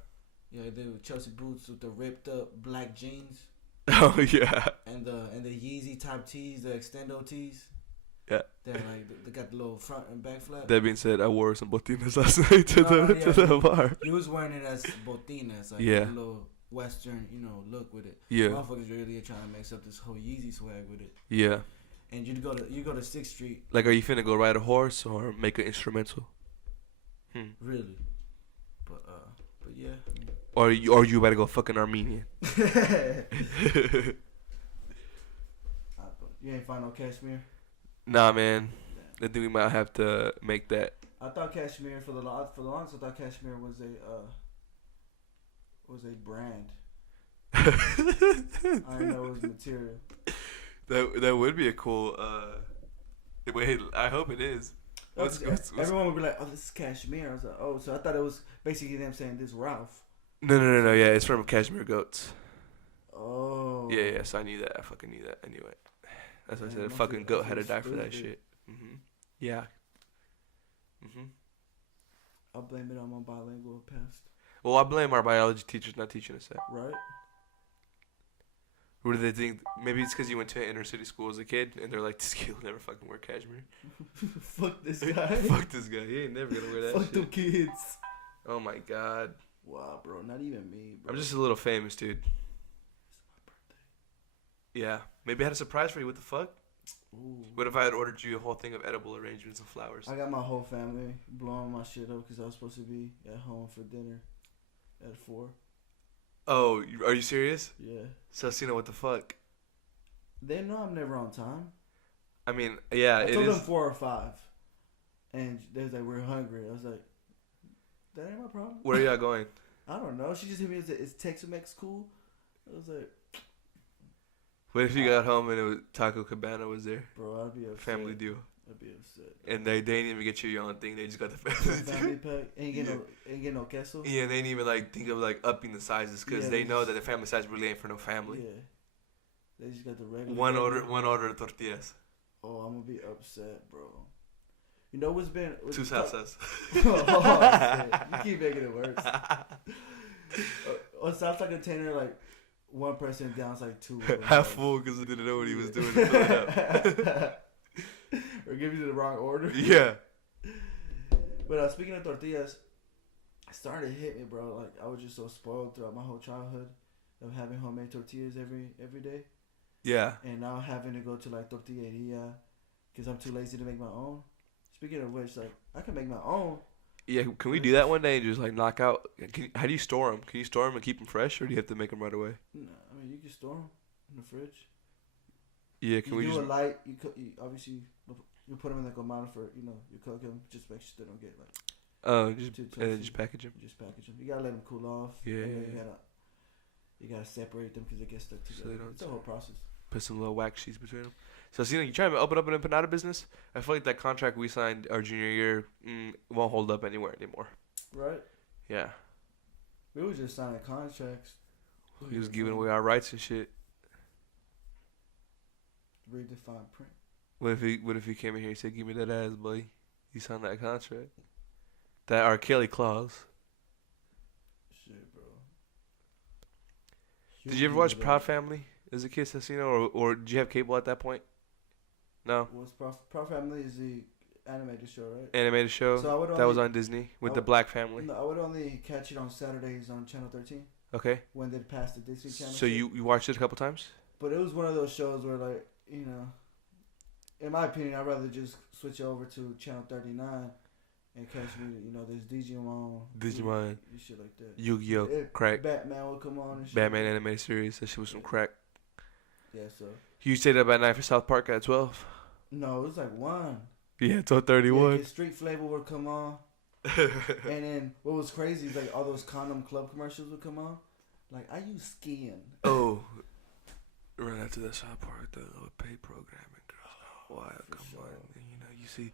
Yeah, the Chelsea boots with the ripped up black jeans. Oh, yeah. And the Yeezy type tees, the extendo tees. Yeah. They're like, they got the little front and back flap. That being said, I wore some botines last night to the bar. He was wearing it as botines, like yeah. a little Western, look with it. Yeah. Motherfuckers really trying to mix up this whole Yeezy swag with it. Yeah. And you go to 6th Street. Like, are you finna go ride a horse or make an instrumental? Really? But yeah. Or you about to go fucking Armenian? You ain't find no cashmere? Nah, man. I think we might have to make that. I thought cashmere for the longest. I thought cashmere was a brand. I didn't know it was material. That would be a cool. Wait, I hope it is. Everyone would be like, "Oh, this is cashmere." I was like, "Oh," so I thought it was basically them saying this Ralph. No. Yeah, it's from Cashmere Goats. Oh. Yeah. So I knew that. I fucking knew that. I knew it. That's why I said a fucking goat had to die for that shit. Yeah. I'll blame it on my bilingual past. Well, I blame our biology teachers not teaching us that. Right. What do they think? Maybe it's because you went to an inner city school as a kid, and they're like, this kid will never fucking wear cashmere. Fuck this guy. Fuck this guy. He ain't never gonna wear that. Fuck shit. them kids. Oh my god. Wow, bro. Not even me, bro. I'm just a little famous, dude. It's my birthday. Yeah. Maybe I had a surprise for you. What the fuck? Ooh. What if I had ordered you a whole thing of edible arrangements and flowers? I got my whole family blowing my shit up because I was supposed to be at home for dinner at 4. Oh, are you serious? Yeah. Celestino, what the fuck? They know I'm never on time. I mean, yeah, I it told is. them 4 or 5. And they was like, we're hungry. I was like, that ain't my problem. Where are y'all going? I don't know. She just hit me and said, is Tex-Mex cool? I was like, What if you got home and it was Taco Cabana was there? bro, I'd be upset. Family deal. I'd be upset. And they didn't even get you your own thing. They just got the family deal. Pack. Ain't get no queso. Yeah, they didn't even think of upping the sizes because they know that the family size really ain't for no family. Yeah. They just got the regular. One order of tortillas. Oh, I'm gonna be upset, bro. You know what's been 2 salsas. You keep making it worse. On salsa container, like 1 person down, it's like 2. Half full because he didn't know what he was doing to fill it up. Or give you the wrong order. Yeah. But speaking of tortillas, it started to hit me, bro. Like I was just so spoiled throughout my whole childhood of having homemade tortillas every day. Yeah. And now having to go to like tortilleria because I'm too lazy to make my own. Speaking of which, like I can make my own. Yeah, can we do that one day and just like knock out? How do you store them? Can you store them and keep them fresh, or do you have to make them right away? No, I mean you can store them in the fridge. Yeah, can we do just? a light? You obviously you put them in like a monitor for you cook them. Just make sure they don't get like. Just and then just package them. Just package them. You gotta let them cool off. Yeah. You gotta separate them because they get stuck together. So they don't. It's a whole process. Put some little wax sheets between them. So, you trying to open up an empanada business? I feel like that contract we signed our junior year won't hold up anywhere anymore. Right. Yeah. We was just signing contracts. We was giving away our rights and shit. Redefined print. What if he came in here and said, "Give me that ass, boy"? You signed that contract. That R. Kelly clause. Shit, bro. Did you ever watch Proud Family as a kid, Celestino, or did you have cable at that point? No. What's Proud Family is the animated show, right? Animated show that was on Disney with the black family. No, I would only catch it on Saturdays on Channel 13. Okay. When they passed the Disney Channel. So you watched it a couple times? But it was one of those shows where like in my opinion, I'd rather just switch over to Channel 39 and catch me, there's Digimon, shit like that. Yu-Gi-Oh, crack. Batman would come on and shit. Batman animated series, that shit was some crack. Yeah, so. You stayed up at night for South Park at 12? No, it was like 1. Yeah, 12:31. Yeah, Street Flavor would come on. And then what was crazy is like all those condom club commercials would come on. Like, I use skin. Oh. Right after the South Park, the little pay programming, girl. Why? Come on. You see,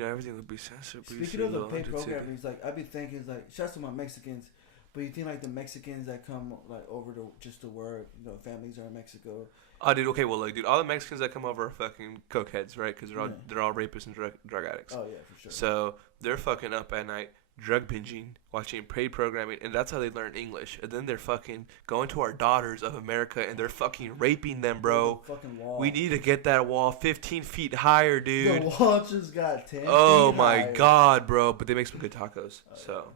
everything would be censored. Speaking of the pay programming, like, I be thinking, like, shouts to my Mexicans, but you think, like, the Mexicans that come, like, over to work, families are in Mexico. Oh, dude, okay, well, like, dude, all the Mexicans that come over are fucking cokeheads, right? Because they're all rapists and drug addicts. Oh, yeah, for sure. So they're fucking up at night, drug binging, watching paid programming, and that's how they learn English. And then they're fucking going to our daughters of America, and they're fucking raping them, bro. Fucking wall. We need to get that wall 15 feet higher, dude. The wall just got 10 Oh, feet my higher. God, bro. But they make some good tacos, so.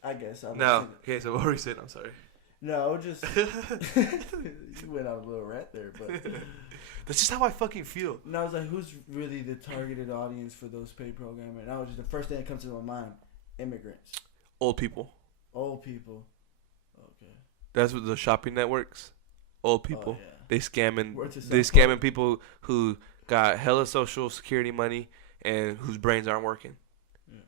I guess. No. Okay, so what were you saying? I'm sorry. No, just. You went on a little rant there, but. That's just how I fucking feel. And I was like, who's really the targeted audience for those paid programming? And I was just, the first thing that comes to my mind, immigrants. Old people. Old people. Okay. That's what the shopping networks. Old people. Oh, yeah. They scamming people who got hella social security money and whose brains aren't working. Yeah.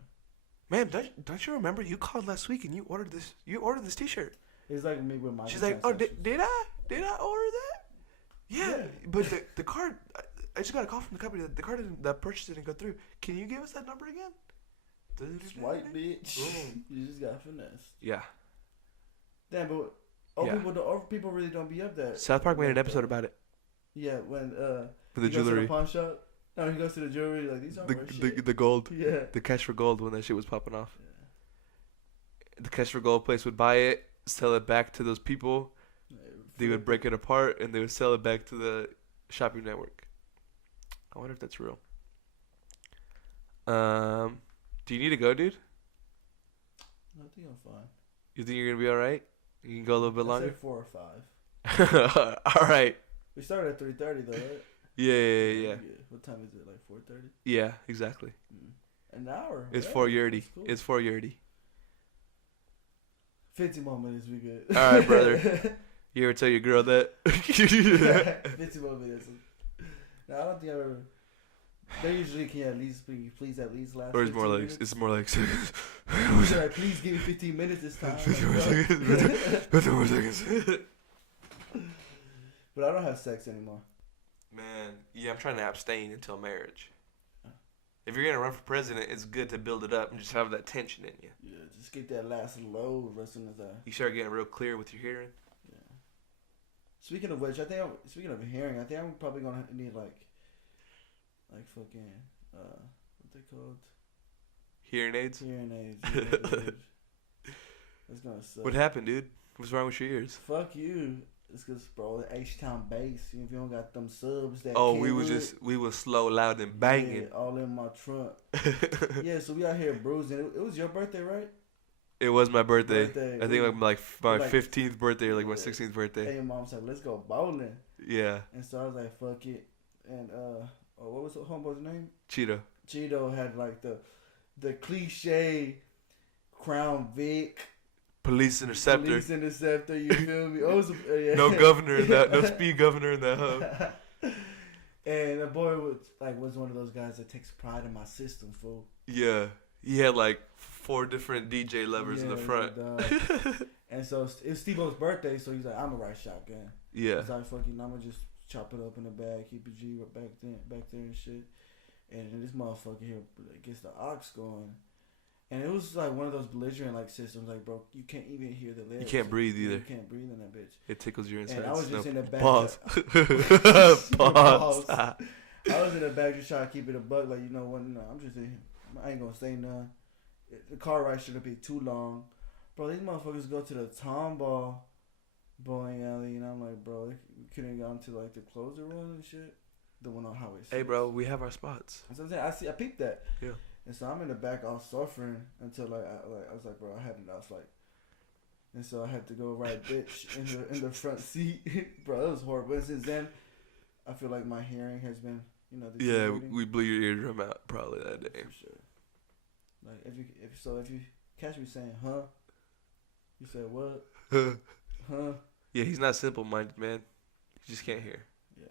Man, don't you remember you called last week and you ordered this T-shirt? It's like me with my. She's like, oh, did I order that? Yeah. But the card, I just got a call from the company that the card that purchase didn't go through. Can you give us that number again? Swipe, bitch. You just got finessed. Yeah. Damn, but people really don't be up there. South Park made an episode about it. Yeah, when for the he jewelry. Goes to the pawn shop. No, he goes to the jewelry like these aren't worth shit. The gold. Yeah. The cash for gold when that shit was popping off. Yeah. The cash for gold place would buy it, sell it back to those people. They would break it apart and they would sell it back to the shopping network. I wonder if that's real. Do you need to go, dude? I think I'm fine. You think you're gonna be all right? You can go a little bit longer. 4 or 5. All right. We started at 3:30 though, right? Yeah. What time is it? Like 4:30? Yeah, exactly. An hour. It's 4:30. Cool. It's 4:30. 50 more minutes, we good. All right, brother. You ever tell your girl that? 50 more minutes. No, I don't think I ever. They usually can at least please at least last. Or it's more like minutes. It's more like. Like, please give me 15 minutes this time. 15 more seconds. 15 more seconds. But I don't have sex anymore. Man, yeah, I'm trying to abstain until marriage. If you're gonna run for president, it's good to build it up and just have that tension in you. Yeah, just get that last load as soon as you start getting real clear with your hearing. Yeah. Speaking of which, speaking of hearing, I think I'm probably gonna need like fucking what they called? Hearing aids. Hearing aids. That's gonna suck. What happened, dude? What's wrong with your ears? Fuck you. It's cause bro, the H-Town bass. If you don't got them subs that. Oh, we was slow, loud, and banging. Yeah, all in my trunk. Yeah, so we out here bruising. It was your birthday, right? It was my birthday. I think like my 15th birthday or like my 16th birthday. And your mom's like, let's go bowling. Yeah. And so I was like, fuck it. And what was the homeboy's name? Cheeto. Cheeto had like the cliche Crown Vic. Police interceptor. Police interceptor, you feel me? Oh, yeah. No governor in that. No speed governor in that hub. And the boy was one of those guys that takes pride in my system, fool. Yeah. He had like 4 different DJ levers in the front. And so it's Steve-O's birthday, so he's like, I'm gonna ride shotgun. Yeah. He's like, fucking, I'm gonna just chop it up in the bag, keep it G back there and shit. And then this motherfucker here gets the aux going. And it was like one of those belligerent like systems, like, bro, you can't even hear the lyrics. You can't breathe either. You can't breathe in that bitch. It tickles your insides. And I was just in the back. Pause. Pause. I was in the back just trying to keep it a buck, like, you know what? No, I'm just in here. I ain't gonna say none. The car ride shouldn't be too long. Bro, these motherfuckers go to the Tomball bowling alley, and I'm like, bro, we couldn't have gone to like the closer one and shit. The one on Highway 6. Hey, bro, we have our spots. That's what I'm saying. I peeped that. Yeah. And so I'm in the back all suffering until I was like, bro, I had enough. Like, and so I had to go ride bitch in the front seat. Bro, it was horrible. And since then, I feel like my hearing has been, you know. Yeah, we blew your eardrum out probably that day. For sure. Like if you catch me saying huh, you say what? Huh? Yeah, he's not simple-minded, man. He just can't hear. Yeah.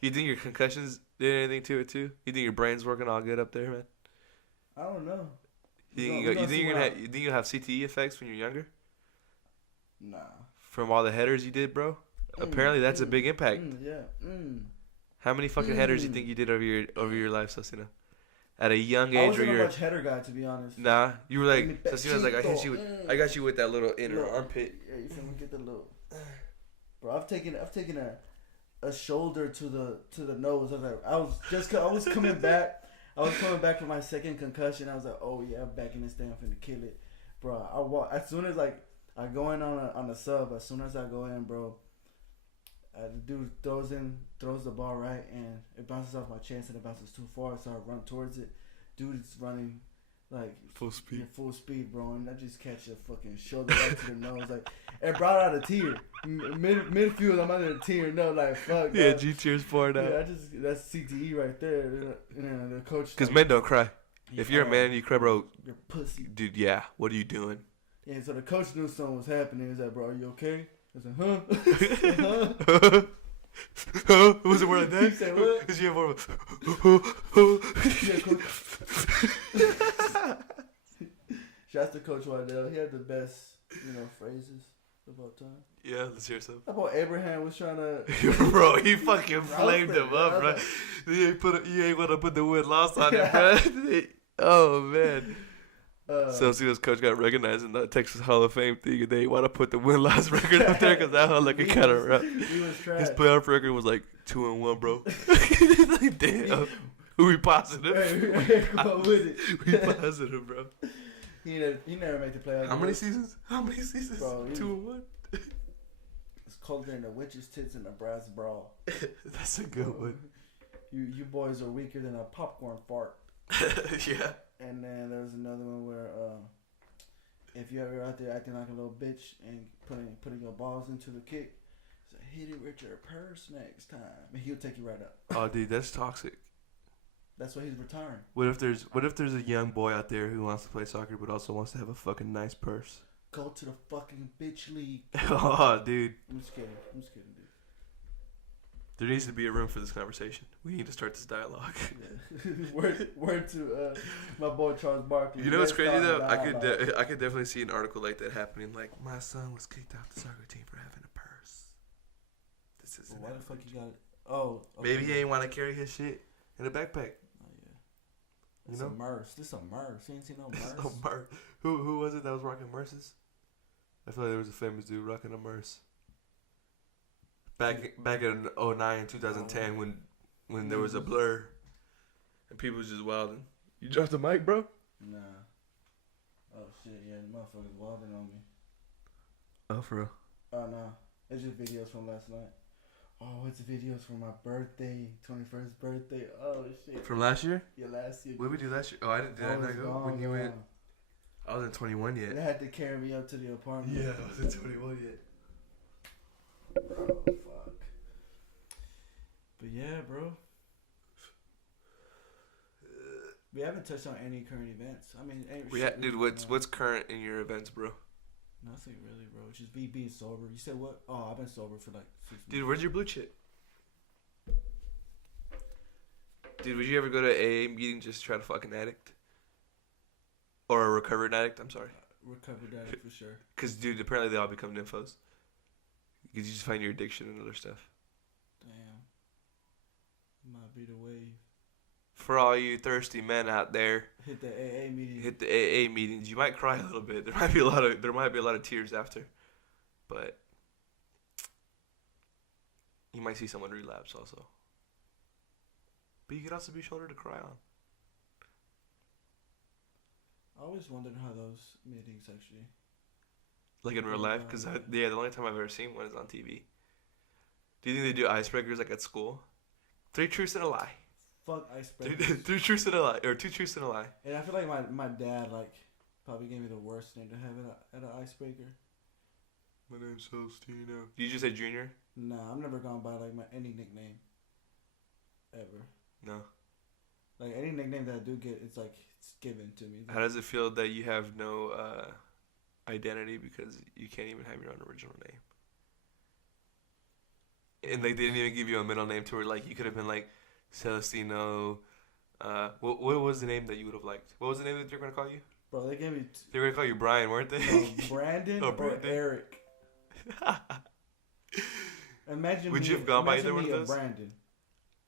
You think your concussions did anything to it too? You think your brain's working all good up there, man? I don't know. You think you'll have CTE effects when you're younger? Nah. From all the headers you did, bro? Apparently that's a big impact. Yeah. How many fucking headers do you think you did over your life, Celestino? At a young age, I wasn't a much header guy, to be honest. Nah, you were like, Celestino's like, I got you with that little inner armpit. Yeah, you feel me? Get the little. Bro, I've taken a shoulder to the nose. I was coming back. I was coming back from my second concussion. I was like, oh yeah, I'm back in this thing. I'm finna kill it, bro. I walk as soon as like I go in on the sub. As soon as I go in, bro, the dude throws the ball right, and it bounces off my chest and it bounces too far, so I run towards it. Dude is running like full speed. Yeah, full speed, bro, and I just catch a fucking shoulder right to the nose. Like, it brought out a tear. Midfield, I'm under a tear. No, like, fuck. Yeah, G tears poured out. Yeah, that's CTE right there. And the coach. Because men don't cry. If you're a man and you cry, bro. You're pussy. Dude, yeah. What are you doing? Yeah, so the coach knew something was happening. He's like, bro, are you okay? I said, huh? Was it more like that? He said, what? Is he have more of Yeah, coach. Shouts to Coach Waddell. He had the best, phrases of all time. Yeah, let's hear some. How about Abraham was trying to... Bro, he fucking flamed him up, bro. You ain't want to put the win-loss on him, bro. Oh, man. Celestino's coach got recognized in the Texas Hall of Fame thing, and they want to put the win-loss record up there because that hell looking kind of rough. He was trash. His playoff record was like 2-1, bro. Like, damn. We positive. Hey, go with it. We positive, bro. He never made the playoffs. How many seasons? Bro, 2-1. It's colder than the witch's tits in a brass brawl. That's a good one. You boys are weaker than a popcorn fart. Yeah. And then there was another one where if you're ever out there acting like a little bitch and putting your balls into the kick, say, hit it with your purse next time, and he'll take you right up. Oh, dude, that's toxic. That's why he's retiring. What if there's a young boy out there who wants to play soccer but also wants to have a fucking nice purse? Go to the fucking bitch league. Oh, dude. I'm just kidding, dude. There needs to be a room for this conversation. We need to start this dialogue. Yeah. word to my boy Charles Barkley. You know what's crazy though? I could definitely see an article like that happening. Like, my son was kicked off the soccer team for having a purse. This is why the fuck you got it? Oh, okay. Maybe he ain't want to carry his shit in a backpack. It's a Merce. This a Merce. You ain't seen no Merce. Merce. Who was it that was rocking Merces? I feel like there was a famous dude rocking a Merce. Back in 2009, 2010 when there was a blur and people was just wilding. You dropped the mic, bro? Nah. Oh shit, yeah, the motherfuckers wilding on me. Oh, for real? Oh no. It's just videos from last night. Oh, it's videos from my birthday, 21st birthday. Oh, shit. From last year? Yeah, last year. What did we do last year? Oh, I didn't. Did I not go? When you went? I wasn't 21 yet. They had to carry me up to the apartment. Yeah, I wasn't 21 yet. Bro, fuck. But yeah, bro. We haven't touched on any current events. I mean, dude, what's current in your events, bro? Nothing really, bro. Just being sober. You said what? Oh, I've been sober for like 6 months. Dude, where's your blue chip? Dude, would you ever go to a AA meeting just to try to fuck an addict? Or a recovered addict, I'm sorry. Recovered addict for sure. Because, dude, apparently they all become nymphos. Because you just find your addiction and other stuff. Damn. Might be the wave. For all you thirsty men out there, hit the AA meeting. Hit the AA meetings. You might cry a little bit. There might be a lot of tears after. But you might see someone relapse also. But you could also be a shoulder to cry on. I always wondered how those meetings actually. Like in real life? Because, the only time I've ever seen one is on TV. Do you think they do icebreakers like at school? 3 truths and a lie. Fuck icebreakers. 3 truths and a lie. Or 2 truths and a lie. And I feel like my dad, like, probably gave me the worst name to have at an icebreaker. My name's Celestino. Did you just say Junior? Nah, I've never gone by, like, any nickname. Ever. No. Like, any nickname that I do get, it's, like, it's given to me. How does it feel that you have no identity because you can't even have your own original name? And, like, they didn't even give you a middle name to where, like, you could have been, like, Celestino. What was the name that you would have liked? What was the name that they were going to call you? Bro, they gave me... They were going to call you Brian, weren't they? Brandon or Eric. Imagine would you have gone by either one of those? Brandon.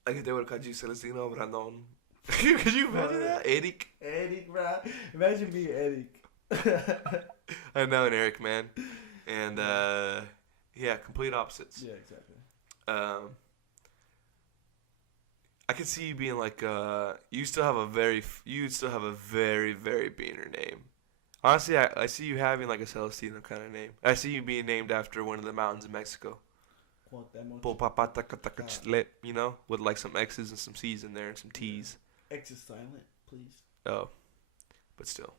Like if they would have called you Celestino, Brandon. Could you imagine that? Eric. Eric, bro. Imagine being Eric. I know an Eric, man. And, yeah, complete opposites. Yeah, exactly. I could see you being like, you still have a very, very beaner name. Honestly, I see you having like a Celestino kind of name. I see you being named after one of the mountains in Mexico. You know, with like some X's and some C's in there and some T's. X is silent, please. Oh, but still.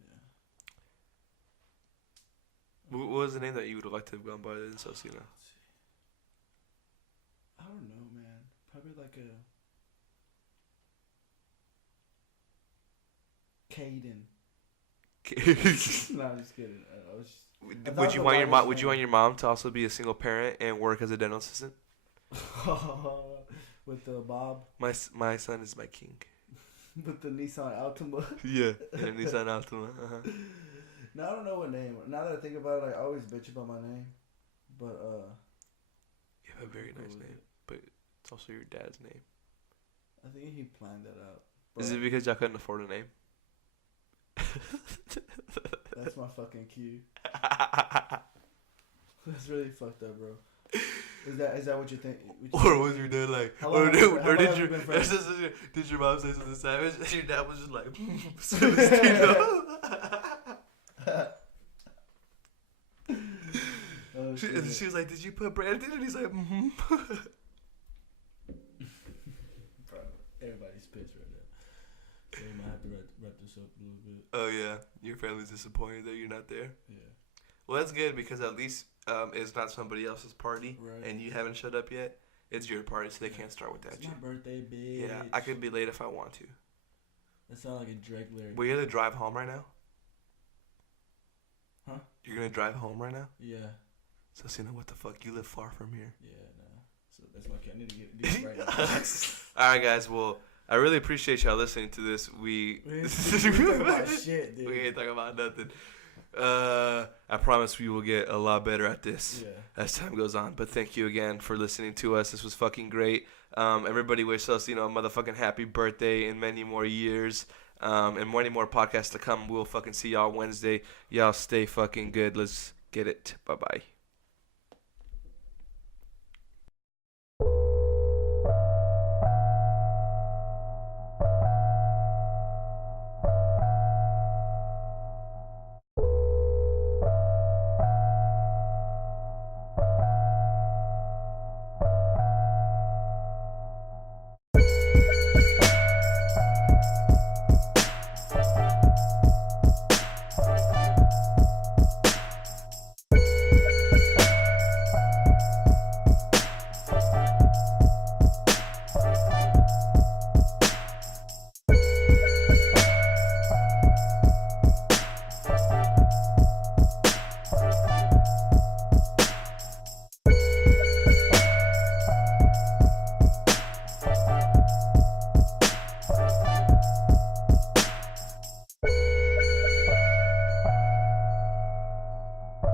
Yeah. What was the name that you would have liked to have gone by in Celestino? I don't know, man. Probably like a Caden. No, I'm just kidding. Would you want your mom to also be a single parent and work as a dental assistant? With the Bob. My son is my king. With the Nissan Altima. Yeah, the Nissan Altima. Uh-huh. No, I don't know what name. Now that I think about it, I always bitch about my name, but you have a very nice name, but it's also your dad's name. I think he planned that out. Is it because y'all couldn't afford a name? That's my fucking cue. That's really fucked up, bro. Is that what you think? Or was your dad like? Or did your mom say something savage? And your dad was just like, Celestino. She was like, "Did you put Brandon?" And he's like, "Mm-hmm." Bro, everybody's pissed right now. So we might have to wrap this up a little bit. Oh yeah, your family's disappointed that you're not there. Yeah. Well, that's good because at least it's not somebody else's party, right. And you haven't showed up yet. It's your party, so they can't start without you. It's my birthday, bitch. Yeah, I could be late if I want to. That sounds like a Drake lyric. Will you gonna drive home right now? Huh? You're gonna drive home right now? Yeah. So, you know what the fuck? You live far from here. Yeah, no. So that's my kid. I need to get it right now. All right, guys. Well, I really appreciate y'all listening to this. We ain't talking about shit, dude. We ain't talking about nothing. I promise we will get a lot better at this as time goes on. But thank you again for listening to us. This was fucking great. Everybody wish us, a motherfucking happy birthday and many more years. And many more podcasts to come. We'll fucking see y'all Wednesday. Y'all stay fucking good. Let's get it. Bye-bye.